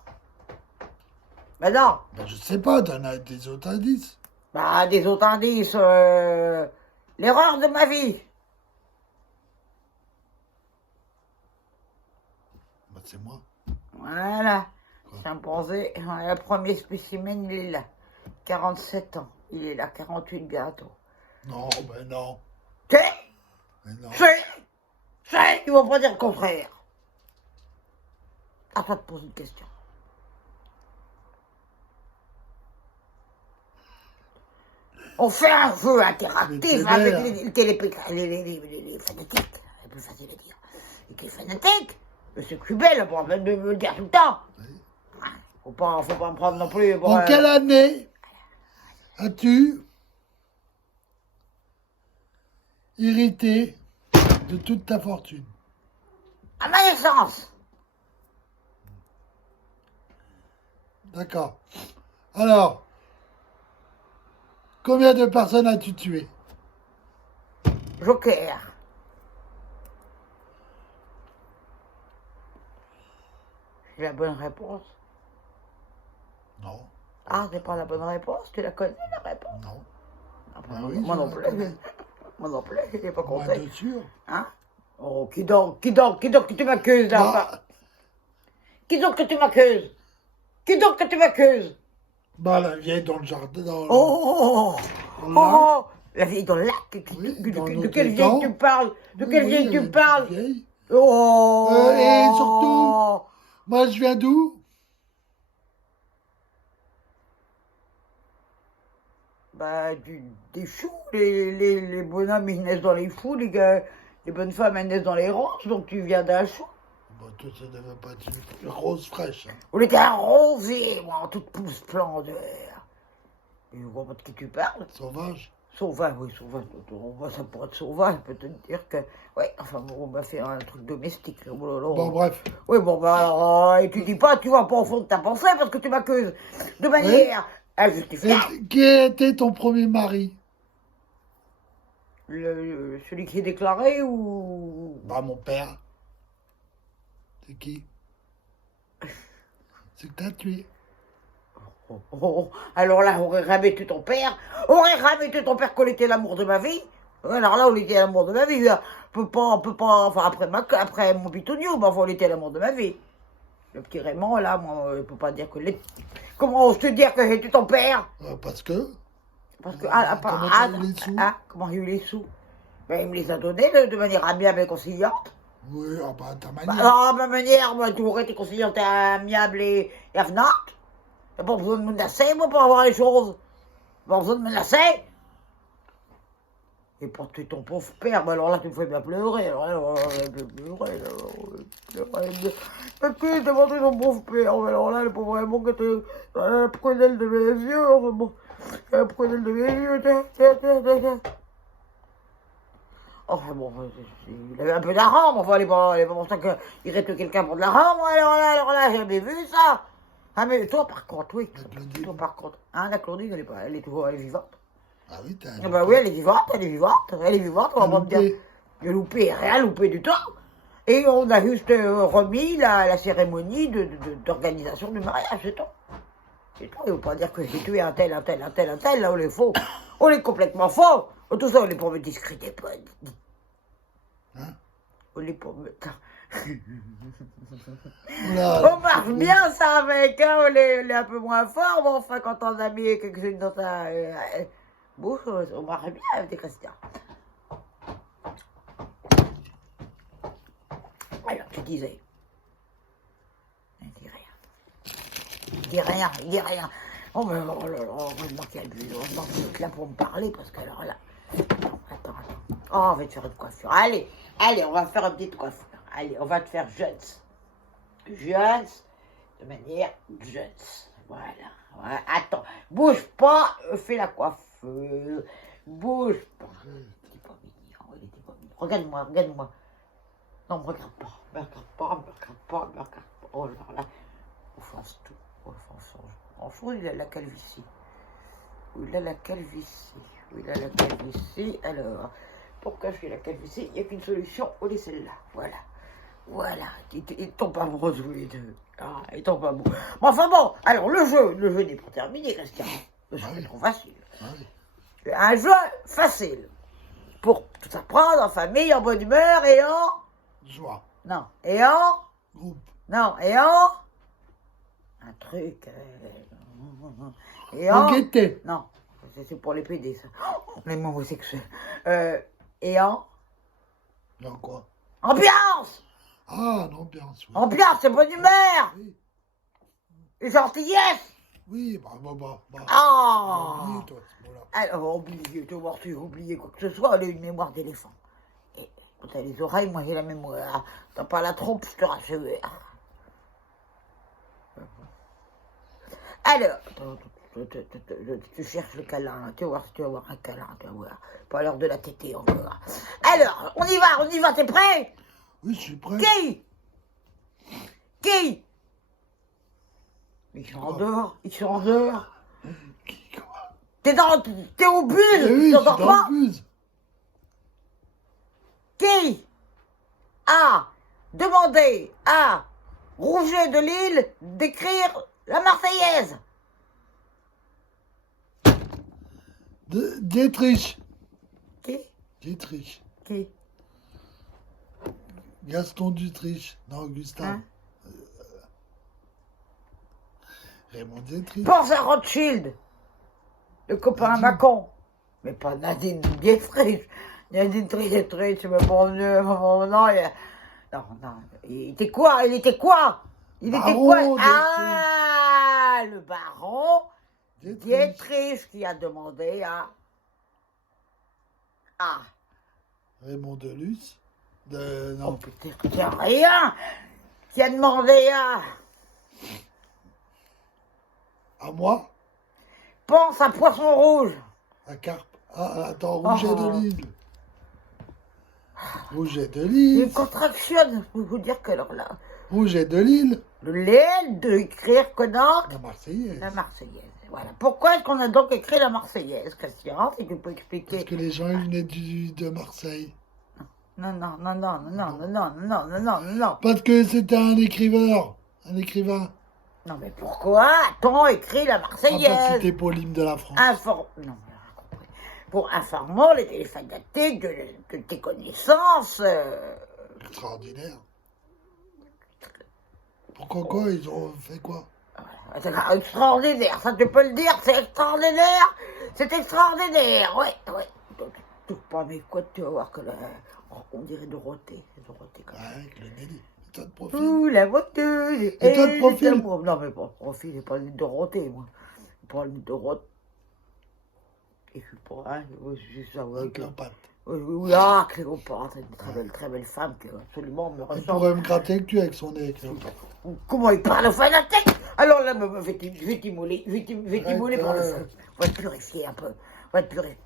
Mais non. Bah je sais pas, t'en as des autres indices. Bah, des autres indices. L'erreur de ma vie. Bah c'est moi. Voilà. Quoi? Chimpanzé. Le premier spécimen, il est là. 47 ans. Il est là, 48 bientôt. Non, ben non. C'est, Mais non. ils vont pas dire le contraire. À toi de poser une question. On fait un jeu interactif Mais avec les fanatiques. C'est plus facile à dire. Avec les fanatiques. Monsieur Cubel, pour de me le dire tout le temps. Oui. Faut pas me prendre non plus pour... En quelle année as-tu hérité de toute ta fortune? À ma naissance. D'accord. Alors, combien de personnes as-tu tué? Joker. J'ai la bonne réponse. Non. Ah, c'est pas la bonne réponse. Tu la connais, la réponse? Non. Ah, Ah moi, oui, moi je non la plus. connais. Moi non plus, je n'ai pas Moins compté. de sûr. Hein? Oh, qui donc que tu m'accuses là? Bah, Qui donc que tu m'accuses? Qui donc que tu m'accuses? bah, la vieille dans le jardin. Dans le- Oh, dans le oh, la vieille dans le lac. Oui, dans De notre quelle vieille temps. tu parles? De Oui, quelle oui, vieille elle tu est parles? vieille. Oh! Et surtout, moi, je viens d'où? Bah, des choux. Les bonhommes, ils naissent dans les choux. Les bonnes femmes, elles naissent dans les ronces. Donc tu viens d'un chou. Bon, tout ça ne devait pas être une rose fraîche. Hein. On était un rosé, moi, en toute splendeur. Et je vois pas de qui tu parles. Sauvage. Sauvage, oui, sauvage. Ça pourrait être sauvage, je peux te dire que... Oui, enfin, bon, on va faire un truc domestique. Là. Oh là là. Bon, bref. Oui, bon, bah alors, et tu dis pas, tu vas pas au fond de ta pensée parce que tu m'accuses de manière injustifiable. Et qui était ton premier mari? Celui qui est déclaré ou... Bah, mon père. C'est qui? C'est que t'as tué. Oh, alors là, aurait rabattu ton père, qu'on était l'amour de ma vie. Alors là, on était l'amour de ma vie. On peut pas, enfin, après mon bitonio, mais enfin, on était l'amour de ma vie. Le petit Raymond, là, moi, je peux pas dire que comment ose te dire que j'étais ton père? Parce que. Parce que, Comment t'as eu les sous? comment il a eu les sous? Ben, il me les a donnés de manière amiable et conciliante. Oui, ah bah, ta Bah, manière. alors, à ma manière, moi, j'ai toujours été conciliante et amiable et avenante. J'ai pas besoin de me menacer, moi, pour avoir les choses. J'ai pas besoin de me menacer. Et pour tuer ton pauvre père, bah alors là, tu me fais bien pleurer. Alors là, je vais pleurer. Parce que j'ai demandé ton pauvre père. Mais alors là, le pauvre vraiment que tu la prunelle de mes yeux. Enfin bon, la prunelle de mes yeux. Tiens. Enfin bon, il avait un peu d'argent, mais enfin, il est pas pour ça qu'il irait tuer quelqu'un pour de l'argent. Moi, alors là, j'ai jamais vu ça. Ah, mais toi, par contre, oui. Toi, par contre. Hein, la Claudine, elle est toujours vivante. Ah oui, t'as. Ah bah oui, elle est vivante, on va pas me dire. J'ai loupé, rien loupé du tout. Et on a juste remis la cérémonie d'organisation du mariage, c'est tout. C'est tout, il ne faut pas dire que j'ai tué un tel, là on est faux. On est complètement faux. Tout ça, on est pour me discréditer, pas. Hein? On est pour me... Oula, On marche bien ça avec, hein, on est un peu moins fort, mais enfin quand on a mis quelque chose dans sa bouche, on marche bien avec des chrétiens. Alors, tu disais. Il dit rien. Oh, mais oh là là, heureusement qu'il y a du heureusement que vous êtes là pour me parler, parce que alors là... Attends. Oh, on va te faire une coiffure. Allez, on va faire une petite coiffure. Allez, on va te faire jeunes, de manière jeunes. Voilà. Attends, bouge pas, fais la coiffure. Bouge pas. Il était pas mignon. Regarde-moi. Non, me regarde pas. Oh là là. On fonce tout. Franchement, il a la calvitie. Il a la calvitie. Il a la calvitie. Alors, pour cacher la calvitie, il n'y a qu'une solution. Oh, les celle-là. Voilà. Voilà. Ils tombent pas amoureux tous les deux. Ah, ils tombent pas amoureux. Mais enfin bon, alors le jeu n'est pas terminé, Christian. Le jeu est trop facile. Ouais. Un jeu facile. Pour tout apprendre en famille, en bonne humeur et en... Joie. Non. Et en... Groupe. Non. Et en... Un truc... Et en... Gaieté. Non. C'est pour les PD, ça. Oh, les mots homosexuels. Et en... Non, quoi? Ambiance. Ah, l'ambiance, oui. Ambiance, c'est bonne humeur. Oui, Et gentillesse. oui, bah. Ah. Oublié, toi, ce mot-là. Alors, tu as oublié quoi que ce soit, elle a une mémoire d'éléphant. Et quand t'as les oreilles, moi j'ai la mémoire. T'as pas la trompe, je te rassure. Alors, tu cherches le câlin, tu vas voir si tu vas avoir un câlin, tu vas voir. Pas l'heure de la tétée encore. Alors, on y va, t'es prêt? Oui, je suis prêt. Qui? Ils sont en dehors. Qui, quoi? T'es au bus, Eh oui, tu je suis t'entends dans pas? le bus. Qui a demandé à Rouget de Lille d'écrire la Marseillaise? Dietrich. Qui? Dietrich. Qui? Gaston Dietrich. Non, Gustave. Hein? Raymond Dietrich. Pense à Rothschild, le copain à Nadine. Macron. Mais pas Nadine Dietrich. Nadine Dietrich, mais bon Dieu, non, non, il était quoi? Baron Ah, le baron Dietrich. Dietrich qui a demandé à... Ah, Raymond Delus. oh Non, putain, c'est rien. Qui a demandé à moi. pense à Poisson Rouge. À Carpe. Ah, attends, Rouget Oh. de Lille. Rouget de Il Lille. contractionne, je peux vous dire que alors là, Rouget de Lille. le lait de écrire connant La Marseillaise. la Marseillaise. Voilà. Pourquoi est-ce qu'on a donc écrit la Marseillaise, Christian? Si tu peux expliquer. Parce que les gens ils venaient de Marseille. Non. Parce que c'était un écrivain. Un écrivain. Non, mais pourquoi a-t-on écrit la Ah, parce que Marseillaise? c'était pour l'hymne de la France. Non, mais on a compris. Pour informer les téléspectateurs de tes connaissances. Extraordinaire. Pourquoi quoi? Ils ont fait quoi? C'est extraordinaire, ça tu peux le dire, c'est extraordinaire. C'est extraordinaire, ouais. Touche pas mes quoi, tu vas voir que là, on dirait Dorothée. C'est Dorothée quand même. Ouais, avec le Nelly. Et toi de profil. Ouh, la voteuse. Et toi de profil? Non, mais pas de profil, j'ai pas lu de Dorothée, moi. J'ai pas lu de Dorothée. Et je suis pas, hein, je suis ça, ouais. Cléopâtre. Oui, ah, Cléopâtre, c'est une très belle femme qui absolument me Il ressemble. pourrait me gratter le cul avec son nez, Cléopâtre. Comment il parle au fanatique? Alors là, je vais t'immoler par le feu. On va te purifier un peu.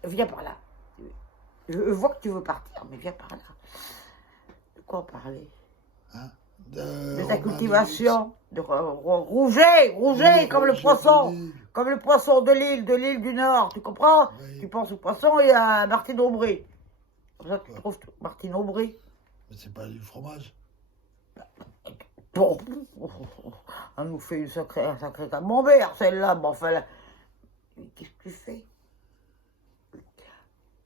Viens par là. Je vois que tu veux partir, mais viens par là. De quoi parler? Hein? De ta Romain cultivation. De rouget, Oui, comme le Rouget poisson. de Lille. Comme le poisson de l'île du Nord, tu comprends? Oui. Tu penses au poisson et à Martine Aubry. Comme ça, tu trouves Martine Aubry. Mais c'est pas du fromage. Bon, elle nous fait un sacré camembert, celle-là. Bon, enfin, là, qu'est-ce que tu fais?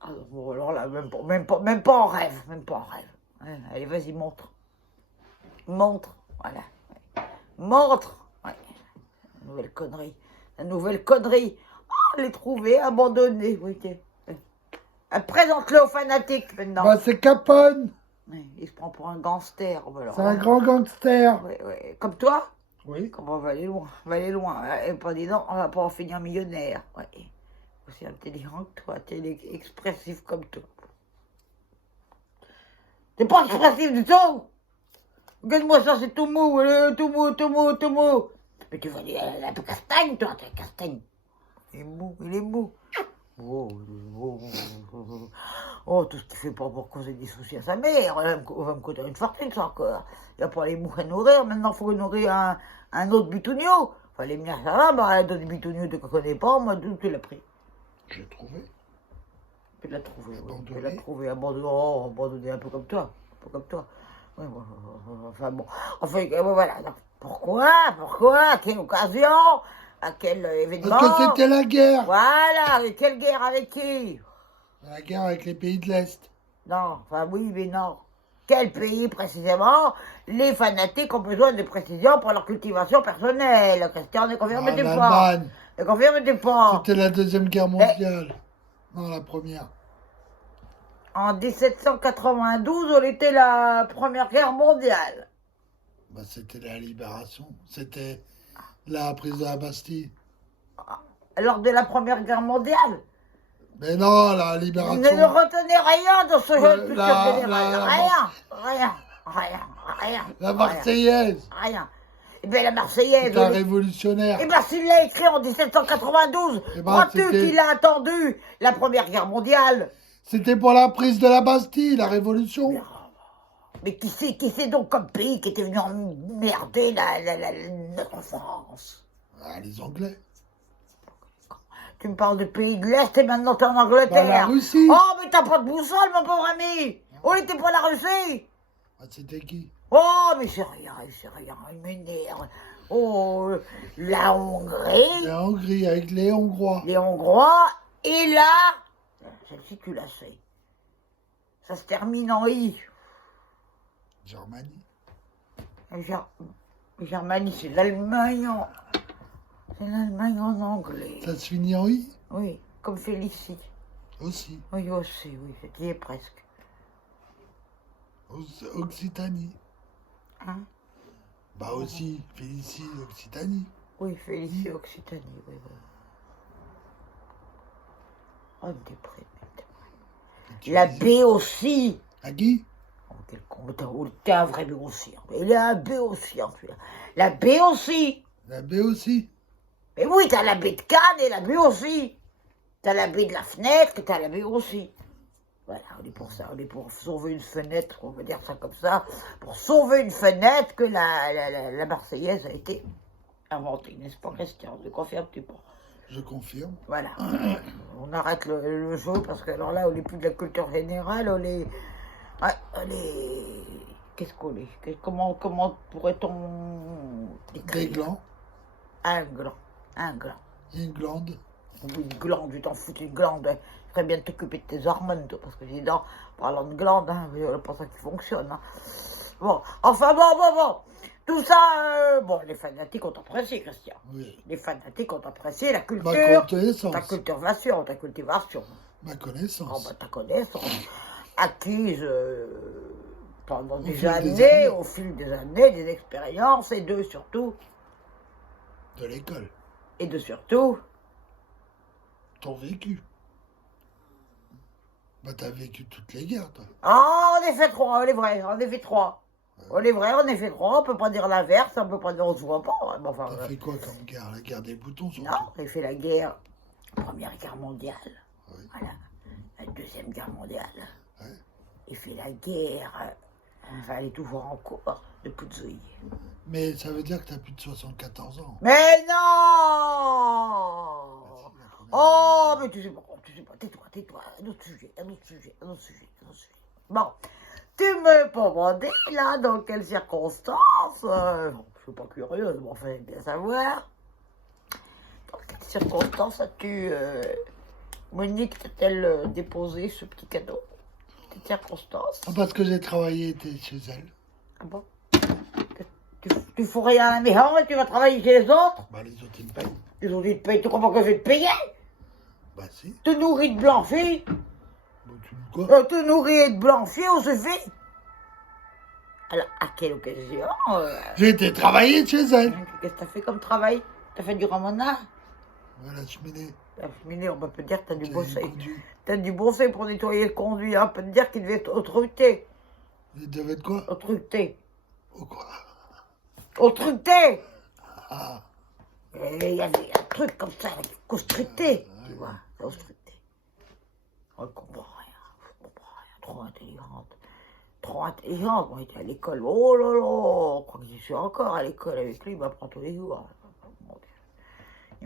Alors, bon, alors là, même pas en rêve, Ouais, allez, vas-y, montre. Voilà. Montre. Ouais. La nouvelle connerie. Oh, je l'ai trouvée, abandonnée. Oui, tiens. Présente-le aux fanatiques, maintenant. Bah, c'est Capone. Ouais, il se prend pour un gangster. Alors, C'est un grand gangster. Ouais. Comme toi? Oui. On va aller loin. Et pas dis non, on va pas en finir millionnaire. Ouais. Aussi intelligent que toi, t'es expressif comme toi. T'es pas expressif du tout. Regarde-moi ça, c'est tout mou, tout mou. Mais tu vas aller à la castagne, toi, t'es castagne. Il est mou. Oh, tout ce qu'il fait pas pour causer des soucis à sa mère. On va me coûter une fortune, ça encore. Il n'y a pas les mouches à nourrir. Maintenant, il faut nourrir un autre butounio. Fallait venir, ça va, bah, dans des bitouniers que tu connais pas, moi, d'où tu l'as pris? J'ai trouvé. Tu l'as trouvé, oui. Tu Abandonné. l'as trouvé, abandonné, oh, abandonné, un peu comme toi. Un peu comme toi. Oui, enfin bon. Enfin, voilà. Donc, pourquoi? À quelle occasion? À quel événement? Parce que c'était la guerre. Voilà, mais quelle guerre avec qui? La guerre avec les pays de l'Est. Non, enfin oui, mais non. Quel pays précisément? Les fanatiques ont besoin de précisions pour leur cultivation personnelle. Christian, ne confirme tes pas. L'Allemagne. Ne confirme tes pas. C'était la Deuxième Guerre mondiale. Non, la première. En 1792, on était la Première Guerre mondiale. Bah, c'était la libération. C'était la prise de la Bastille. Lors de la Première Guerre mondiale. Mais non, la libération. Ne retenez rien dans ce jeu de culture la- générale. la- Rien. La Marseillaise. Rien. Eh bien, la Marseillaise. C'est un révolutionnaire. Eh bien, s'il l'a écrit en 1792, Eh ben, crois-tu c'était- qu'il a attendu la Première Guerre mondiale? C'était pour la prise de la Bastille, la révolution. Mais qui c'est donc comme pays qui était venu emmerder notre France? Ah, les Anglais. Tu me parles de pays de l'Est et maintenant t'es en Angleterre. Bah, la Russie. Oh, mais t'as pas de boussole, mon pauvre ami. On n'était pas la Russie. Ah, c'était qui? Oh, mais c'est rien, il m'énerve. Oh, la Hongrie, La Hongrie avec les Hongrois. les Hongrois, et là, celle-ci tu la sais, ça se termine en I. Germanie. Germanie, c'est l'Allemagne en anglais. Ça se finit en I Oui, comme Félicie. aussi. Oui, aussi, oui, j'y ai presque. Occitanie. Hein? Bah aussi, Félicie, Occitanie. Oui, Félicie, Occitanie, oui. Oh, t'es prêt, Et La tu B aussi. À qui? Oh, quel con, t'es un vrai béotier. Il est un béotier, celui-là. La B aussi. La B aussi. Mais oui, t'as la baie de Cannes et la baie aussi. T'as la baie de la fenêtre et t'as la baie aussi. Voilà, on est pour ça, on est pour sauver une fenêtre, on va dire ça comme ça, pour sauver une fenêtre que la Marseillaise a été inventée, n'est-ce pas, Christian? Ne confirmes-tu pas? Je confirme. Voilà, on arrête le jeu parce que alors là, on n'est plus de la culture générale, on est... Ouais, on est... Qu'est-ce qu'on est? Comment pourrait-on... Des glands. Un gland. Une glande. Oui, une glande, tu t'en fous d'une glande. Il ferait bien de t'occuper de tes hormones, toi, parce que dis donc, parlant de glande, hein, c'est pas ça qui fonctionne. Hein. Bon, enfin, bon. Tout ça, bon, les fanatiques ont apprécié, Christian. Oui. Les fanatiques ont apprécié la Ma culture. connaissance. Ta cultivation, ta cultivation. Ma Oh, connaissance. bah, ta connaissance. Acquise pendant des fil des années, années. au fil des années, des expériences, et de surtout, De l'école. surtout, Ton vécu. Bah t'as vécu toutes les guerres, toi. ah, on est fait trois, on est vrai, on est fait trois. On est vrai, on est fait trois, on peut pas dire l'inverse, on peut pas dire on se voit pas. Bon, enfin, T'as fait quoi comme guerre? La guerre des boutons, surtout. non, j'ai fait la guerre, Première Guerre mondiale, Oui. voilà, la Deuxième Guerre mondiale. Ouais. J'ai fait la guerre, enfin, elle est toujours en cours, de Puzouille. Mais ça veut dire que t'as plus de 74 ans. Mais non! Oh, mais tu sais pas, tais-toi, un autre sujet. Bon, tu me demandais là dans quelles circonstances, je suis pas curieuse, mais enfin, bien savoir. Dans quelles circonstances as-tu, Monique, t'a-t-elle déposé ce petit cadeau? Quelles circonstances? Ah, parce que j'ai travaillé chez elle. Ah bon? Tu fous rien à la maison et tu vas travailler chez les autres? Bah les autres ils me payent. Les autres ils te payent, tu crois pas que je vais te payer? Bah si. Te nourrir de blanc-fille? Bah, tu me quoi? Te nourrir de blanc-fille, on se fait. Alors, à quelle occasion J'ai été travailler chez elle. Qu'est-ce que t'as fait comme travail? T'as fait du ramonage? Voilà, la cheminée. La cheminée, on peut dire que t'as du J'ai bossé. conduit. T'as du bossé pour nettoyer le conduit, hein. On peut te dire qu'il devait être autricté. Il devait être quoi? Autricté. Oh quoi? Autricté! Ah. Et il y avait un truc comme ça, austricté. Tu vois, austricté. On ne comprend rien. Trop intelligente. Moi, j'étais à l'école. Oh là là, je crois que je suis encore à l'école avec lui, il m'apprend tous les jours. Mon Dieu.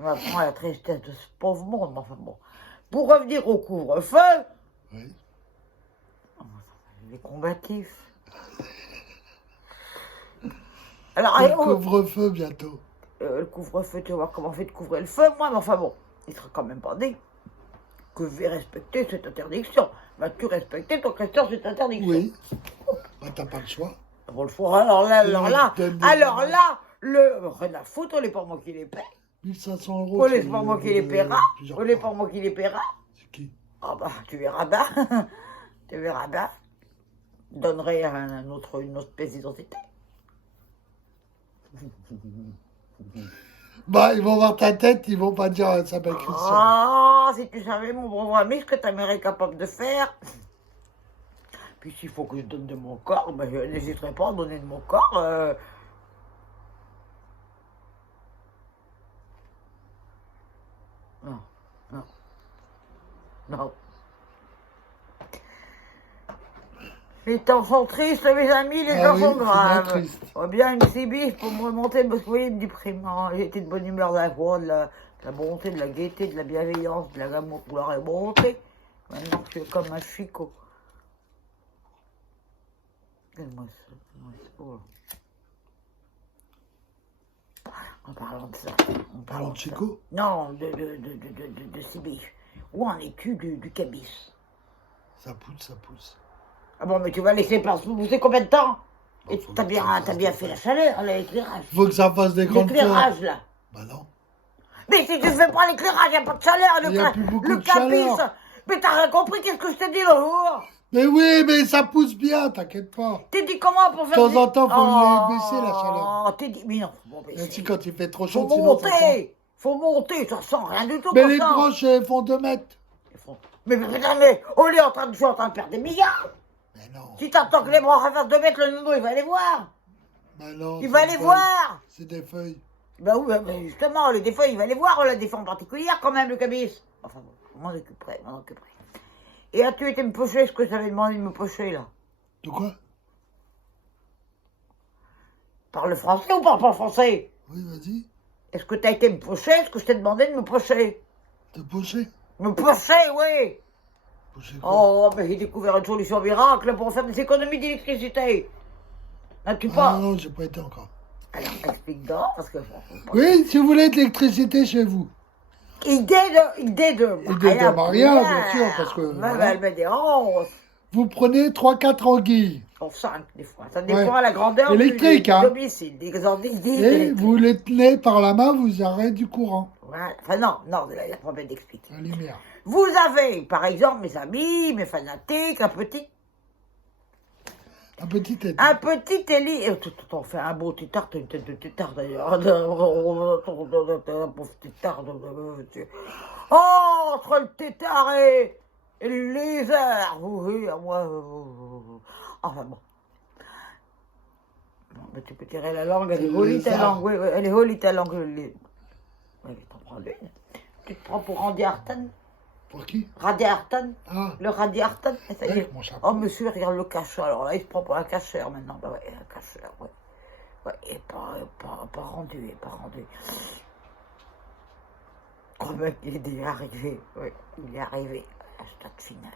Il m'apprend la tristesse de ce pauvre monde. Enfin bon. Pour revenir au couvre-feu, Oui. les combatifs. Alors, Et le allez, oh, couvre-feu bientôt. le couvre-feu, tu vois comment on fait de couvrir le feu, moi, mais enfin bon, il sera quand même pas dit que je vais respecter cette interdiction. Vas-tu respecter ton Christian cette interdiction? Oui. Bah, t'as pas le choix. Bon, le four, alors là, donne des alors amendes. là, le rien à foutre, on n'est pas moi qui les paie. 1500 On €. n'est pas moi qui les paiera. On n'est pas moi qui les paiera. C'est qui? Ah bah, tu verras bien. Tu verras bien. Je donnerai une autre pièce d'identité. Bah, ils vont voir ta tête, ils vont pas dire elle s'appelle Christian. Ah, si tu savais, mon pauvre ami, ce que ta mère est capable de faire. Puis s'il faut que je donne de mon corps, ben, je n'hésiterai pas à donner de mon corps. Non, non, non. Les temps sont tristes, mes amis, les Ah temps oui, sont c'est bien graves. triste. Oh, bien une cibisse pour me remonter, parce que vous voyez, il me déprime. Hein. J'étais de bonne humeur, de la joie, de la bonté, de la gaieté, de la bienveillance, de l'amour pour la bonté. Maintenant, je suis comme un chicot. Regarde-moi ça. Oh. En parlant de ça. Parlant de Chico. Non, de Sibille. Où en es-tu du cabis? Ça pousse, ça pousse. Ah bon, mais tu vas laisser pousser combien de temps? Bon, Et faut t'as que bien, ça t'as fasse bien des fait la fêtes. chaleur, l'éclairage. Faut que ça fasse des grandes fleurs. L'éclairage, là. Bah non. Mais si tu fais pas l'éclairage, il n'y a pas de chaleur. Il y a plus beaucoup le de cabis. chaleur. Mais t'as rien compris, qu'est-ce que je t'ai dit l'autre jour? Mais oui, mais ça pousse bien, t'inquiète pas. T'es dit comment pour De faire... temps en temps, faut les baisser, la chaleur. Oh, t'es dit... Mais non, faut Même baisser. si quand il fait trop Faut chaud, sinon ça sent. monter. Faut monter, ça sent rien du tout. Mais comme les ça. branches, elles font 2 mètres. Mais putain, mais on est en train de, je suis en train de perdre des milliards. Mais non. Si t'attends que les branches fassent 2 mètres, le nounou, il va aller voir. Bah non. Il va c'est aller des voir. feuilles. C'est des feuilles. Ben oui, mais justement, le défaut, il va aller voir, on l'a des fois en particulier quand même, le cabis. Enfin bon, je m'en occuperai, m'en occuperai. Et as-tu été me pocher ce que j'avais demandé de me pocher, là? De quoi? Parle français ou parle pas français? Oui, vas-y. Est-ce que t'as été me pocher ce que je t'ai demandé de me pocher? Te pocher? Me pocher, oui. Pocher quoi? Oh, mais j'ai découvert une solution miracle pour faire des économies d'électricité. N'as-tu Ah pas? non, j'ai pas été encore. Alors, explique donc, parce que... Oui, si vous voulez de l'électricité chez vous. Idée de Maria, bien sûr, parce que, voilà. Elle me dit, oh, Vous prenez 3-4 anguilles. on 5 des fois. Ça dépend à la grandeur Électrique, du hein. domicile. Des anguilles Et électriques. vous les tenez par la main, vous arrêtez du courant. Voilà. Enfin non, il y a problème d'expliquer. La lumière. Vous avez, par exemple, mes amis, mes fanatiques, un petit Élie. On fait un beau tétard, une tête de tétard d'ailleurs. Un pauvre tétard. Oh, entre le tétard et le lézard. Oui, moi. Enfin bon. Bon, mais tu peux tirer la langue, elle est jolie ta langue. Oui, elle est jolie ta langue. Oui, t'en prends une. Tu te prends pour Randy Arton? Pour qui? Randy Arton? Ah, Le Randy Arton? Ça y est. avec mon chapeau. Oh, monsieur, regarde le cacheur. Alors là, il se prend pour un cacheur maintenant. Bah ouais, un cacheur, ouais. Ouais, et pas rendu. Oh, mec, il est arrivé. Oui, il est arrivé à la stade finale.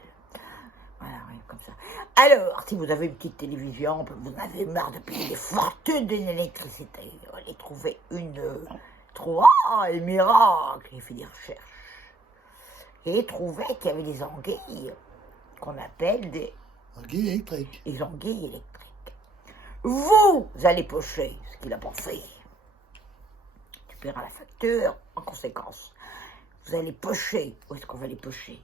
Voilà, oui, comme ça. Alors, si vous avez une petite télévision, vous en avez marre de payer des fortunes d'électricité, allez trouver une... le miracle, il fait des recherches. Et trouver qu'il y avait des anguilles qu'on appelle des Anguille électrique. anguilles électriques. Vous allez pocher ce qu'il a pas fait. Tu paieras la facture en conséquence. Vous allez pocher. Où est-ce qu'on va les pocher?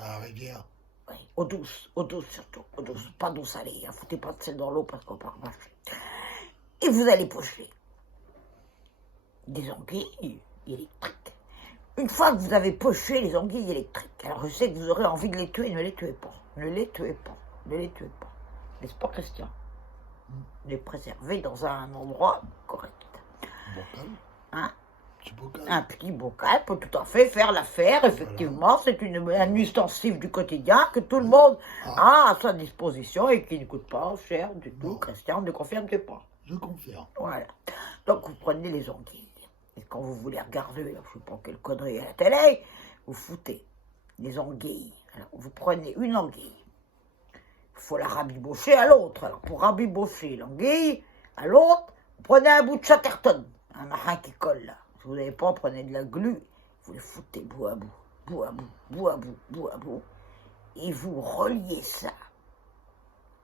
À la rivière. Oui, eau douce surtout, eau douce, pas d'eau salée, hein. Foutez pas de sel dans l'eau parce qu'on va marcher. Et vous allez pocher des anguilles électriques. Une fois que vous avez poché les anguilles électriques, alors je sais que vous aurez envie de les tuer, ne les tuez pas. N'est-ce pas, Christian? Les préserver dans un endroit correct. Bocal. Hein? Petit bocal. Un petit bocal peut tout à fait faire l'affaire, effectivement. Voilà. C'est un ustensile du quotidien que tout le monde a à sa disposition et qui ne coûte pas cher du tout. Non. Christian, ne confirme pas. Je confirme. Voilà. Donc vous prenez les anguilles. Et quand vous voulez regarder, je ne sais pas quelle connerie à la télé, vous foutez des anguilles. Alors, vous prenez une anguille. Il faut la rabibocher à l'autre. Alors, pour rabibocher l'anguille à l'autre, vous prenez un bout de chatterton, un marin qui colle là. Si vous n'avez pas, prenez de la glu, vous les foutez bout à bout, bout à bout, bout à bout, bout à bout, et vous reliez ça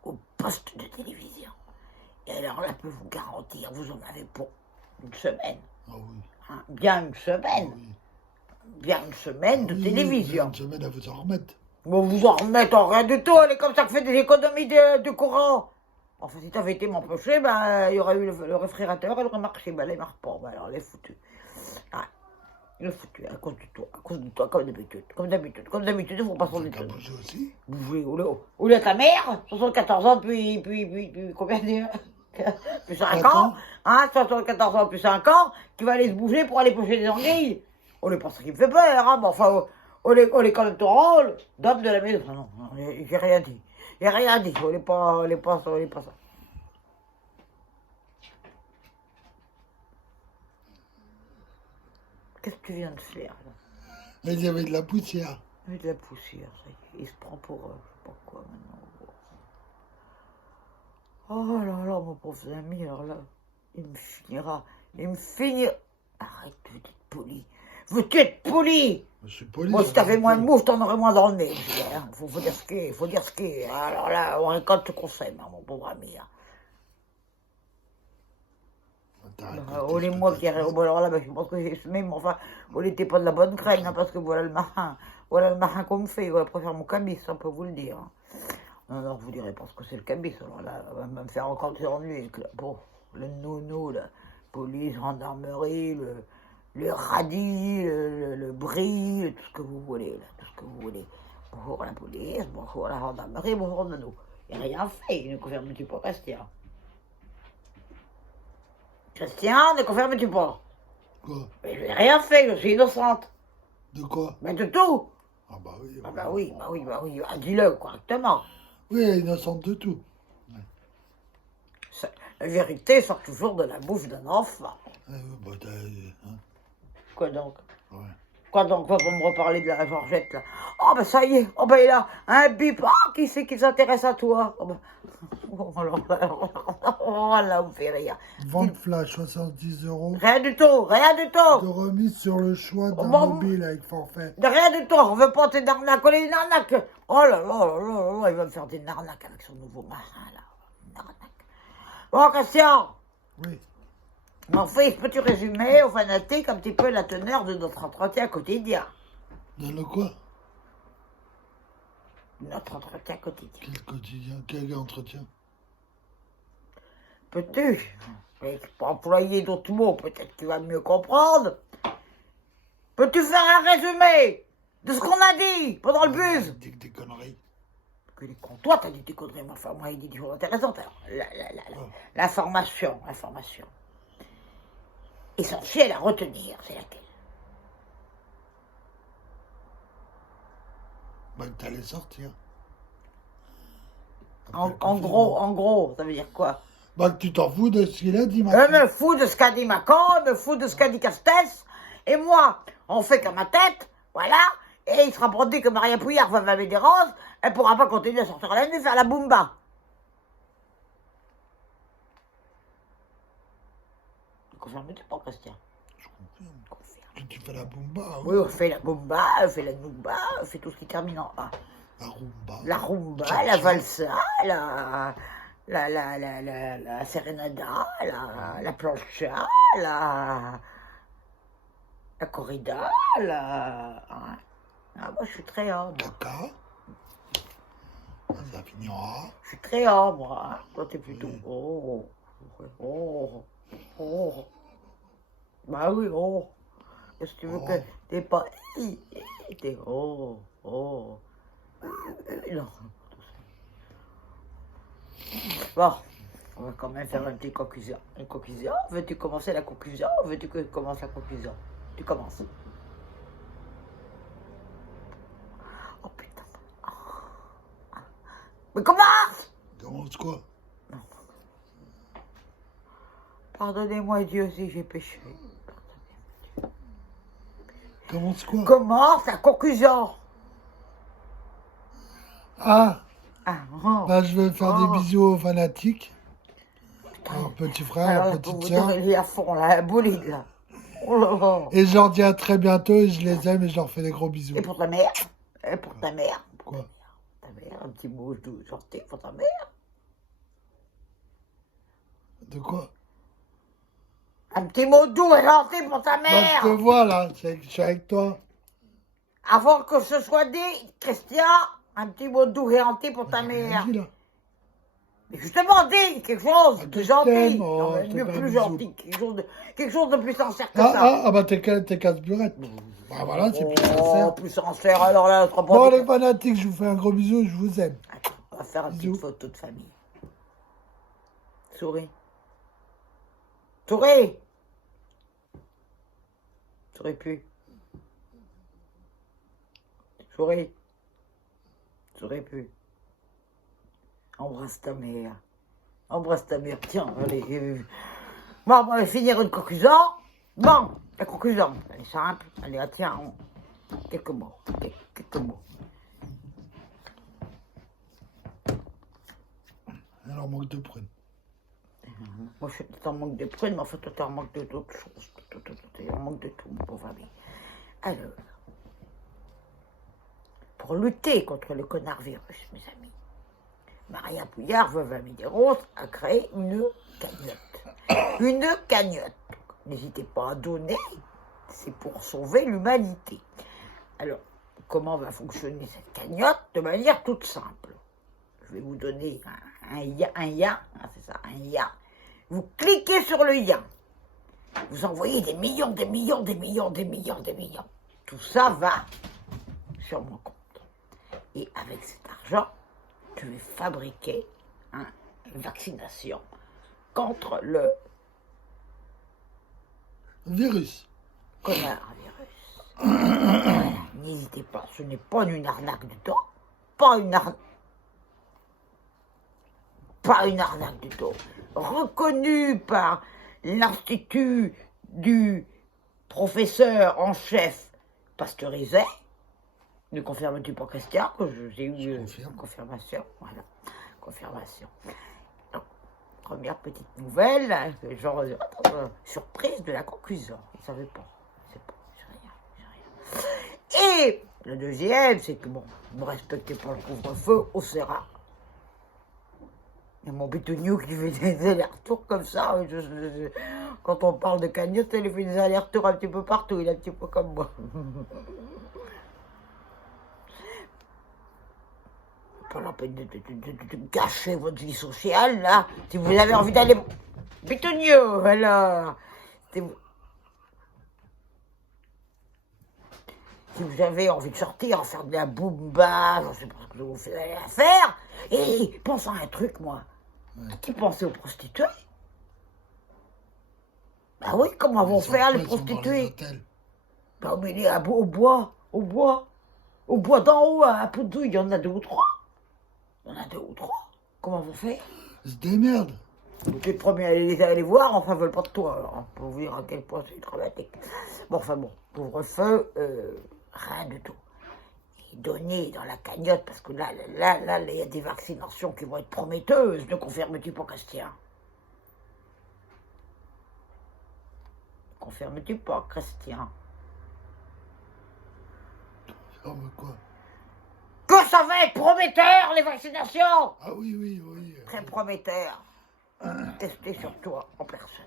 au poste de télévision. Et alors là, je peux vous garantir, vous en avez pour une semaine. Ah oui. Hein, bien une Ah semaine. oui. Bien une semaine de Oui, télévision. Une semaine à vous en remettre. Bon, vous en remettez en rien du tout, elle est comme ça que fait des économies de courant. Enfin, si t'avais été m'empêcher, ben, il y aurait eu le réfrigérateur, elle aurait marché, ben, elle marche pas, ben, alors elle est foutue. Ouais, elle est foutue, à cause de toi, comme d'habitude, il faut pas s'en T'as étonner. bougé aussi. Bouger, où est ta mère 74 ans, puis combien de... Plus 5 ans, hein, 74 ans, plus 5 ans, qui va aller se bouger pour aller pêcher des anguilles. On est pas ça qui me fait peur, hein, mais enfin, on est quand même ton rôle, d'homme de la maison. Non, j'ai rien dit. J'ai rien dit, on n'est pas ça. Qu'est-ce que tu viens de faire, là? Là, il y avait de la poussière. Avec de la poussière, ça y est. Il se prend pour, je sais pas quoi, maintenant. Oh là là, mon pauvre ami, alors là, il me finira. Arrête, veux-tu être poli? Veux-tu être poli? Je suis poli. Moi, si t'avais moins de moufs, t'en aurais moins dans le nez. Hein. Faut dire ce qu'il est, faut dire ce qu'il est. Alors là, on récolte ce qu'on sème, hein, mon pauvre ami. Hein. Oh, les mois qui arrivent. Bon, alors là, je pense que j'ai semé, mais enfin, on n'était pas de la bonne graine, hein, parce que voilà le marin. Voilà le marin qu'on me fait. Je préfère mon cabis, on peut vous le dire. Hein. Non, vous direz pas ce que c'est le cabis. Alors là, on va me faire encore des ennuis. Bon, le nounou, la police, gendarmerie, le radis, le bris, tout ce que vous voulez, là, tout ce que vous voulez. Bonjour la police, bonjour la gendarmerie, bonjour le nounou. Il n'a rien fait, ne confirme-tu pas, Christian? Christian, ne confirme-tu pas? Quoi? Mais je n'ai rien fait, je suis innocente. De quoi? Mais de tout. Ah bah oui. Ah bah oui. Ah, dis-le correctement. Oui, elle est innocente de tout. La vérité sort toujours de la bouffe d'un enfant. Bah, hein. Quoi donc? Ouais. Quoi donc? Va pas me reparler de la Georgette, là. Oh, ben ça y est. Oh, ben il a un bip. Ah, qui c'est qui s'intéresse à toi? Oh, ben... oh là, on me fait rire. Vente flash, 70 €. Rien du tout, rien du tout. De remise sur le choix d'un bon, mobile avec forfait. Rien du tout. On veut pas tes arnaques. On est une arnaque. Oh là là, il va me faire des arnaques avec son nouveau marin, là. Une arnaque. Bon, Christian. Oui. Mon fils, peux-tu résumer aux fanatiques un petit peu la teneur de notre entretien quotidien? De le quoi? Notre entretien quotidien. Quel quotidien? Quel entretien? Peux-tu, pour employer d'autres mots, peut-être tu vas mieux comprendre. Peux-tu faire un résumé de ce qu'on a dit pendant le bus? Dis que des conneries. Que les cons, toi t'as dit des conneries, mais enfin moi il dit des choses intéressantes. Alors, l'information essentielle à retenir, c'est laquelle? Bah, que t'allais sortir. En gros, ça veut dire quoi? Bah, que tu t'en fous de ce qu'il a dit, Je maintenant. me fous de ce qu'a dit Macron, je me fous de ce qu'a dit Castex, et moi, on fait comme ma tête, voilà, et il sera produit que Maria Pouillard va laver des roses, elle pourra pas continuer à sortir la nuit faire la boumba. Confirme-tu pas, Christian? Je confirme. Que tu fais la bomba, Oui, on fait la boumba, on fait la noumba, on fait tout ce qui termine en A. La rumba. La valsa, la serenada, la plancha, la corrida, hein. Ah, moi, je suis très A, moi. Caca. Ça finit en A. Je suis très A, moi. Hein. Toi, t'es plutôt... Oh. Bah oui, oh. Est-ce que tu veux que t'es pas... T'es oh. Non. Bon, on va quand même faire une petite conclusion. Une conclusion? Veux-tu commencer la conclusion? Veux-tu que je commence la conclusion? Tu commences. Oh putain. Mais commence! Commence quoi? Pardonnez-moi Dieu si j'ai péché. Commence quoi? Commence la conclusion. Ah, Ah, oh. bah je vais faire Oh. des bisous aux fanatiques. Putain. Alors, petit frère, Alors là, petite vous sœur. il est à fond, là, la bolide, là. Oh là là. Et je leur dis à très bientôt et je les aime et je leur fais des gros bisous. Et pour ta mère? Et pour ta mère? Quoi? Ta mère, un petit mot doux, gentil pour ta mère. De quoi? Un petit mot doux et gentil pour ta Bah, je te mère. vois là, je suis avec toi. Avant que ce soit dit, Christian, un petit mot doux et gentil pour ta J'ai rien mère. dit, là. Mais justement, dis quelque chose Ah, de que je gentil. t'aime, Non, oh, mais je te mieux fais un plus bisou. gentil, quelque chose de plus sincère que ça. Ah bah t'es casse-burette. Bah voilà, c'est plus sincère. Oh, plus sincère, alors là, on sera pas... Bon les fanatiques, je vous fais un gros bisou, je vous aime. Attends, on va faire une Bisous. petite photo de famille. Souris. Souris. Souris plus. Souris. Souris plus. Embrasse ta mère. Embrasse ta mère. Tiens, allez. Bon, on va finir une conclusion. Bon, la conclusion, elle est simple. Allez, tiens, quelques mots. Quelques mots. Alors manque de prune. Moi, je suis en manque de prunes, mais en fait, toi, t'es en manque d'autres choses. T'es en manque de tout, mon pauvre ami. Alors, pour lutter contre le connard-virus, mes amis, Maria Pouillard, veuve Ami des Roses, a créé une cagnotte. Une cagnotte. N'hésitez pas à donner, c'est pour sauver l'humanité. Alors, comment va fonctionner cette cagnotte? De manière toute simple. Je vais vous donner un lien, c'est ça, un lien. Vous cliquez sur le lien. Vous envoyez des millions. Tout ça va sur mon compte. Et avec cet argent, je vais fabriquer une vaccination contre le Virus. connard-virus. N'hésitez pas, ce n'est pas une arnaque du tout. Pas une arnaque du tout. Reconnue par l'Institut du professeur en chef Pasteurisé. Ne confirmes-tu pas, Christian, que j'ai eu confirme. confirmation? Voilà, confirmation. Donc, première petite nouvelle, genre surprise de la conclusion. Il ne savait pas. C'est pas, j'ai rien. Et le deuxième, c'est que bon, ne respectez pas le couvre-feu au Serra. Il y a mon bitonio qui fait des allers-retours comme ça. Quand on parle de cagnotte, il fait des allers-retours un petit peu partout. Il est un petit peu comme moi. Pas la peine de gâcher votre vie sociale, là. Si vous avez envie d'aller... Bitonio, alors. Si vous avez envie de sortir, faire de la boumba, je sais pas ce que vous allez à faire. Et pense à un truc, moi. Ouais. As-tu pensé aux prostituées? Bah oui, comment vont faire les prostituées? Bah mais il est au bois d'en haut, à Poudou, il y en a 2 ou 3. Comment vont faire? Ils se démerdent. Donc les premiers à les voir, enfin, veulent pas de toi, alors, pour vous dire à quel point c'est dramatique. Bon, enfin bon, couvre-feu, rien du tout. Et donner dans la cagnotte, parce que là, il y a des vaccinations qui vont être prometteuses, ne confirmes-tu pas, Christian? Confirmes-tu pas, Christian? Ferme quoi? Que ça va être prometteur, les vaccinations! Ah oui. Très prometteur. Tester sur toi, en personne.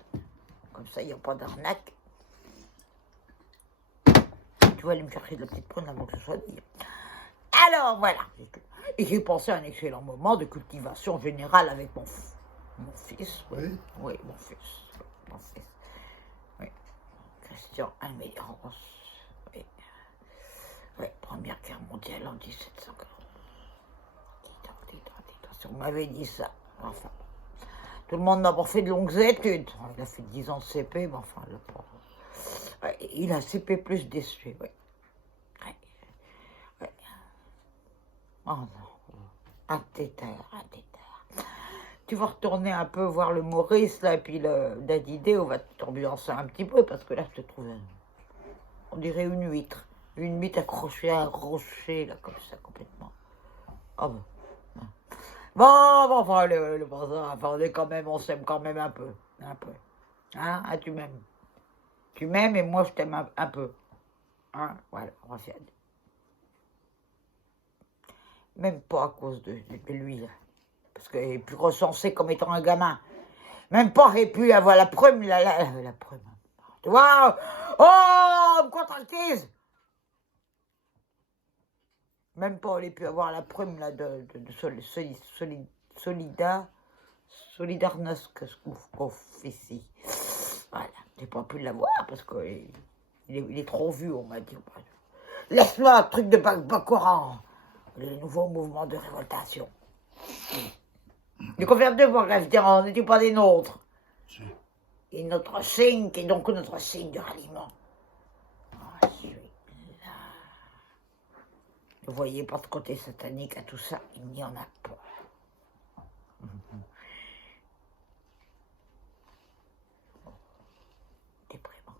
Comme ça, il n'y a pas d'arnaque. Tu vas aller me chercher de la petite prune avant que ce soit dit. Alors, voilà. Et j'ai pensé à un excellent moment de cultivation générale avec mon fils. Oui. Oui, mon fils. Oui. Christian Almédéros. Oui. Oui, Première Guerre mondiale en 1740. Si on m'avait dit ça, enfin. Tout le monde n'a pas fait de longues études. Il a fait 10 ans de CP, mais enfin, il a CP plus déçu, oui. Ouais. Oh non, un tétard. Tu vas retourner un peu voir le Maurice, là, et puis le Dadidé, on va t'ambiancer un petit peu, parce que là, je te trouve... On dirait une huître. Une huître accrochée à un rocher, là, comme ça, complètement. Ah bon. Bon, enfin, le bazar, enfin, on s'aime quand même un peu. Un peu. Hein, tu m'aimes. Tu m'aimes et moi, je t'aime un peu. Hein, voilà, on va faire. Même pas à cause de lui, là. Parce qu'il est plus recensé comme étant un gamin. Même pas, j'ai pu avoir la prime, la prime. Tu vois? Oh, on me contractise. Même pas, on a pu avoir la prime, là, de Solidarność qu'on fait ici. Voilà, j'ai pas pu l'avoir parce qu'il est trop vu, on m'a dit. Laisse-moi un truc de Bacoran. Les nouveaux mouvements de révoltation. Les confrères de voir on n'était pas des nôtres. Si. Et notre signe, qui est donc notre signe de ralliement. Oh, celui-là. Vous voyez pas de côté satanique à tout ça, il n'y en a pas. Déprimant.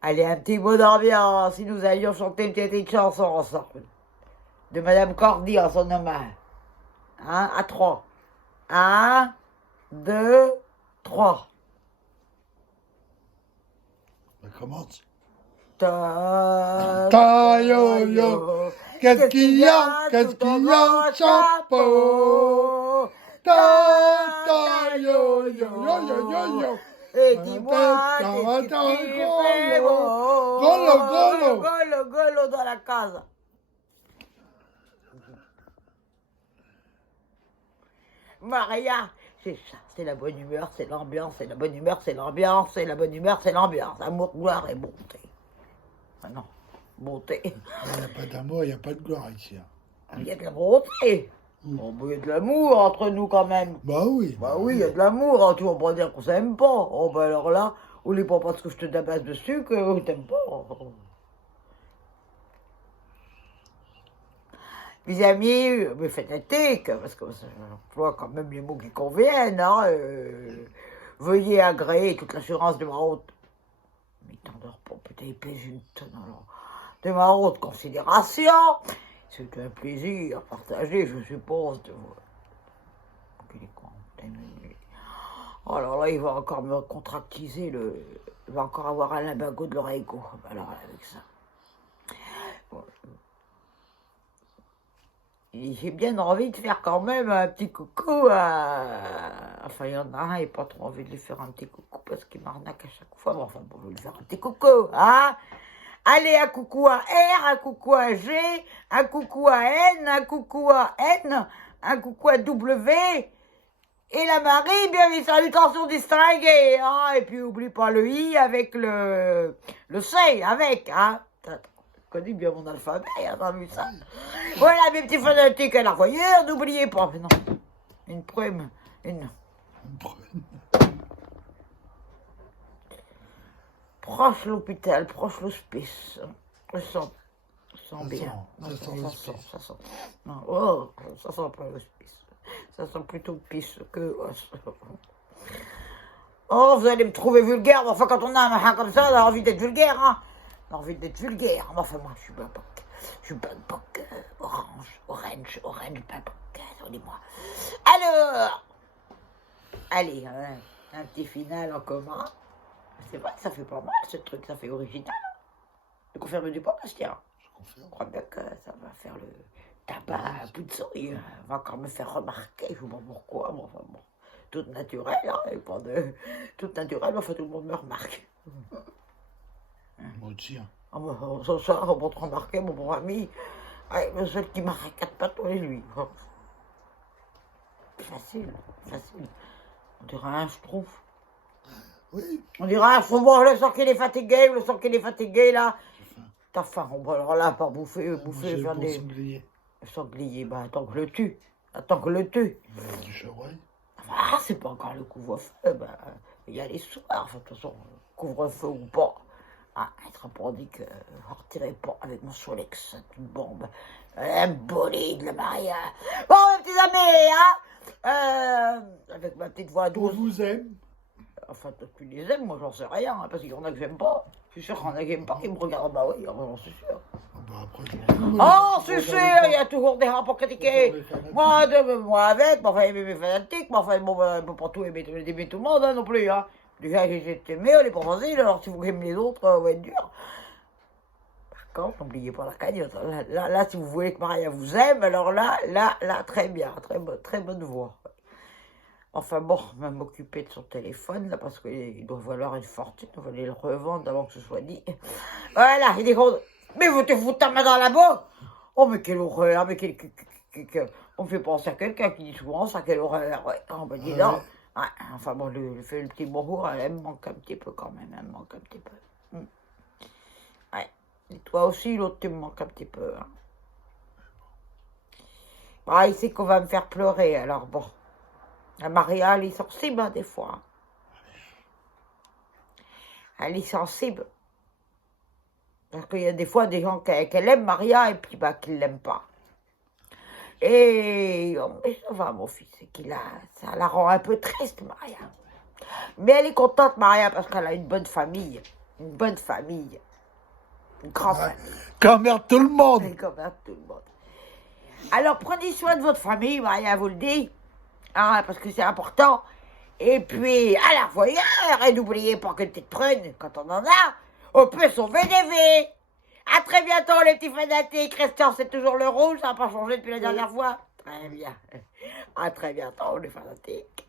Allez, un petit mot d'ambiance, si nous allions chanter une petite chanson ensemble. De Madame Cordy en son hommage. Hein, à 3. 1, 2, 3. Ça commence. Ta yo yo, qu'est-ce qu'il y a, chapeau. Ta yo yo yo yo yo. Et dis-moi, qu'est-ce que tu fais, golo dans la case. Maria, c'est ça, c'est la bonne humeur, c'est l'ambiance, c'est la bonne humeur, c'est l'ambiance, c'est la bonne humeur, c'est l'ambiance. Amour, gloire et bonté. Ah non, bonté. Il n'y a pas d'amour, il n'y a pas de gloire ici. Il y a de la bonté. Bon, il y a de l'amour entre nous quand même. Bah oui. Bah oui, il y a de l'amour. Hein. Tu vas pas dire qu'on s'aime pas. Oh, bah alors là, oublie pas parce que je te tabasse dessus que je t'aime pas. Mes amis, mais faites un tic, parce que j'emploie quand même les mots qui conviennent. Hein, veuillez agréer toute l'assurance de ma haute. Mais t'endors pas, putain, il pèse une tonne alors. De ma haute considération. C'est un plaisir partagé, je suppose, de vous. Oh là là, il va encore me contractiser il va encore avoir un limbago de l'oreille gauche. Alors avec ça. Bon. J'ai bien envie de faire quand même un petit coucou à... Enfin, il y en a un, il n'a pas trop envie de lui faire un petit coucou parce qu'il m'arnaque à chaque fois. Mais enfin, bon, je vais lui faire un petit coucou, hein. Allez, un coucou à R, un coucou à G, un coucou à N, un coucou à N, un coucou à W. Et la Marie, bien les salutations distinguées, hein. Et puis, oublie pas le I avec le C, avec, hein. Je connais bien mon alphabet, hein, t'as vu ça? Voilà mes petits fanatiques à la voyeur, n'oubliez pas. Mais non, une prime, proche l'hôpital, proche l'hospice. Je sens bien. Ça sent. Non, oh, ça sent pas l'hospice. Ça sent plutôt le pisse que... Oh, vous allez me trouver vulgaire. Enfin, quand on a un machin comme ça, on a envie d'être vulgaire, hein. On a envie d'être vulgaire. Enfin, moi, je suis Babok. Je suis Babok. Orange, Babok. Attendez-moi. Alors, allez, un petit final en commun. C'est vrai que ça fait pas mal, ce truc. Ça fait original. Tu confirmes du podcast, tiens. Je confirme. Je crois bien que ça va faire le tabac à bout de souris. Va encore me faire remarquer. Je ne sais pas pourquoi. Mais enfin, bon. Toute naturelle, hein. Et pas de... Toute naturelle, enfin, tout le monde me remarque. Moi aussi, hein. Ah bah, ça, on va te remarquer, mon bon ami. Ouais, le seul qui marque à 4 pattes, c'est lui. Facile. On dirait un schtroumpf. Oui. On dirait un schtroumpf. Bon, le sens qu'il est fatigué, là. T'as faim. On va alors là, pas bouffer, faire des... sanglier. Le sanglier, bah, attends que le tue. Du chevreuil. Ah, c'est pas encore le couvre-feu, bah, il y a les soirs, enfin, de toute façon, couvre-feu ou pas. Ah, être pas dit que je retirais pas avec mon Solex, une bombe, un bolide, le Maria. Bon, mes petits amis, hein, avec ma petite voix On douce. vous aime. Enfin, toi, tu les aimes, moi, j'en sais rien, hein, parce qu'il y en a que j'aime pas. Je suis sûr qu'on n'aime pas qui me regarde. Bah oui, c'est sûr. Bah, après, je m'en fous. Oh, c'est sûr, il y a toujours des gens pour critiquer. Moi avec, moi, enfin, aimer mes fanatiques, moi, enfin, bon, on peut pas tout aimer tout le monde, hein, non plus, hein. Déjà, j'ai aimé, on est pas facile, alors si vous aimez les autres, on va être dur. Par contre, n'oubliez pas la cagnotte. Là, si vous voulez que Maria vous aime, alors là, très bien, très bonne voix. Enfin bon, on va m'occuper de son téléphone, là, parce qu'il doit valoir une fortune, on va aller le revendre avant que ce soit dit. Voilà, il est content. Mais vous te foutez ta main dans la boue. Oh, mais quelle horreur, mais on me fait penser à quelqu'un qui dit souvent ça, quelle horreur. Ouais, on me dit non. Ouais, enfin bon, le petit bonjour, elle me manque un petit peu quand même, elle me manque un petit peu. Ouais, et toi aussi, l'autre, tu me manques un petit peu. Hein. Ah, il sait qu'on va me faire pleurer, alors bon. La Maria, elle est sensible, hein, des fois. Elle est sensible. Parce qu'il y a des fois des gens qu'elle aime, Maria, et puis bah, qui ne l'aiment pas. Et mais ça va, mon fils, c'est ça la rend un peu triste, Maria. Mais elle est contente, Maria, parce qu'elle a une bonne famille. Une bonne famille. Une grande famille. Qu'emmerde tout le monde. Elle emmerde tout le monde. Alors, prenez soin de votre famille, Maria vous le dit. Hein, parce que c'est important. Et puis, à la voyeur, et n'oubliez pas que tu te prennes, quand on en a, on peut sauver des vies. À très bientôt, les petits fanatiques. Christian, c'est toujours le rouge, ça n'a pas changé depuis la dernière fois. Très bien. À très bientôt, les fanatiques.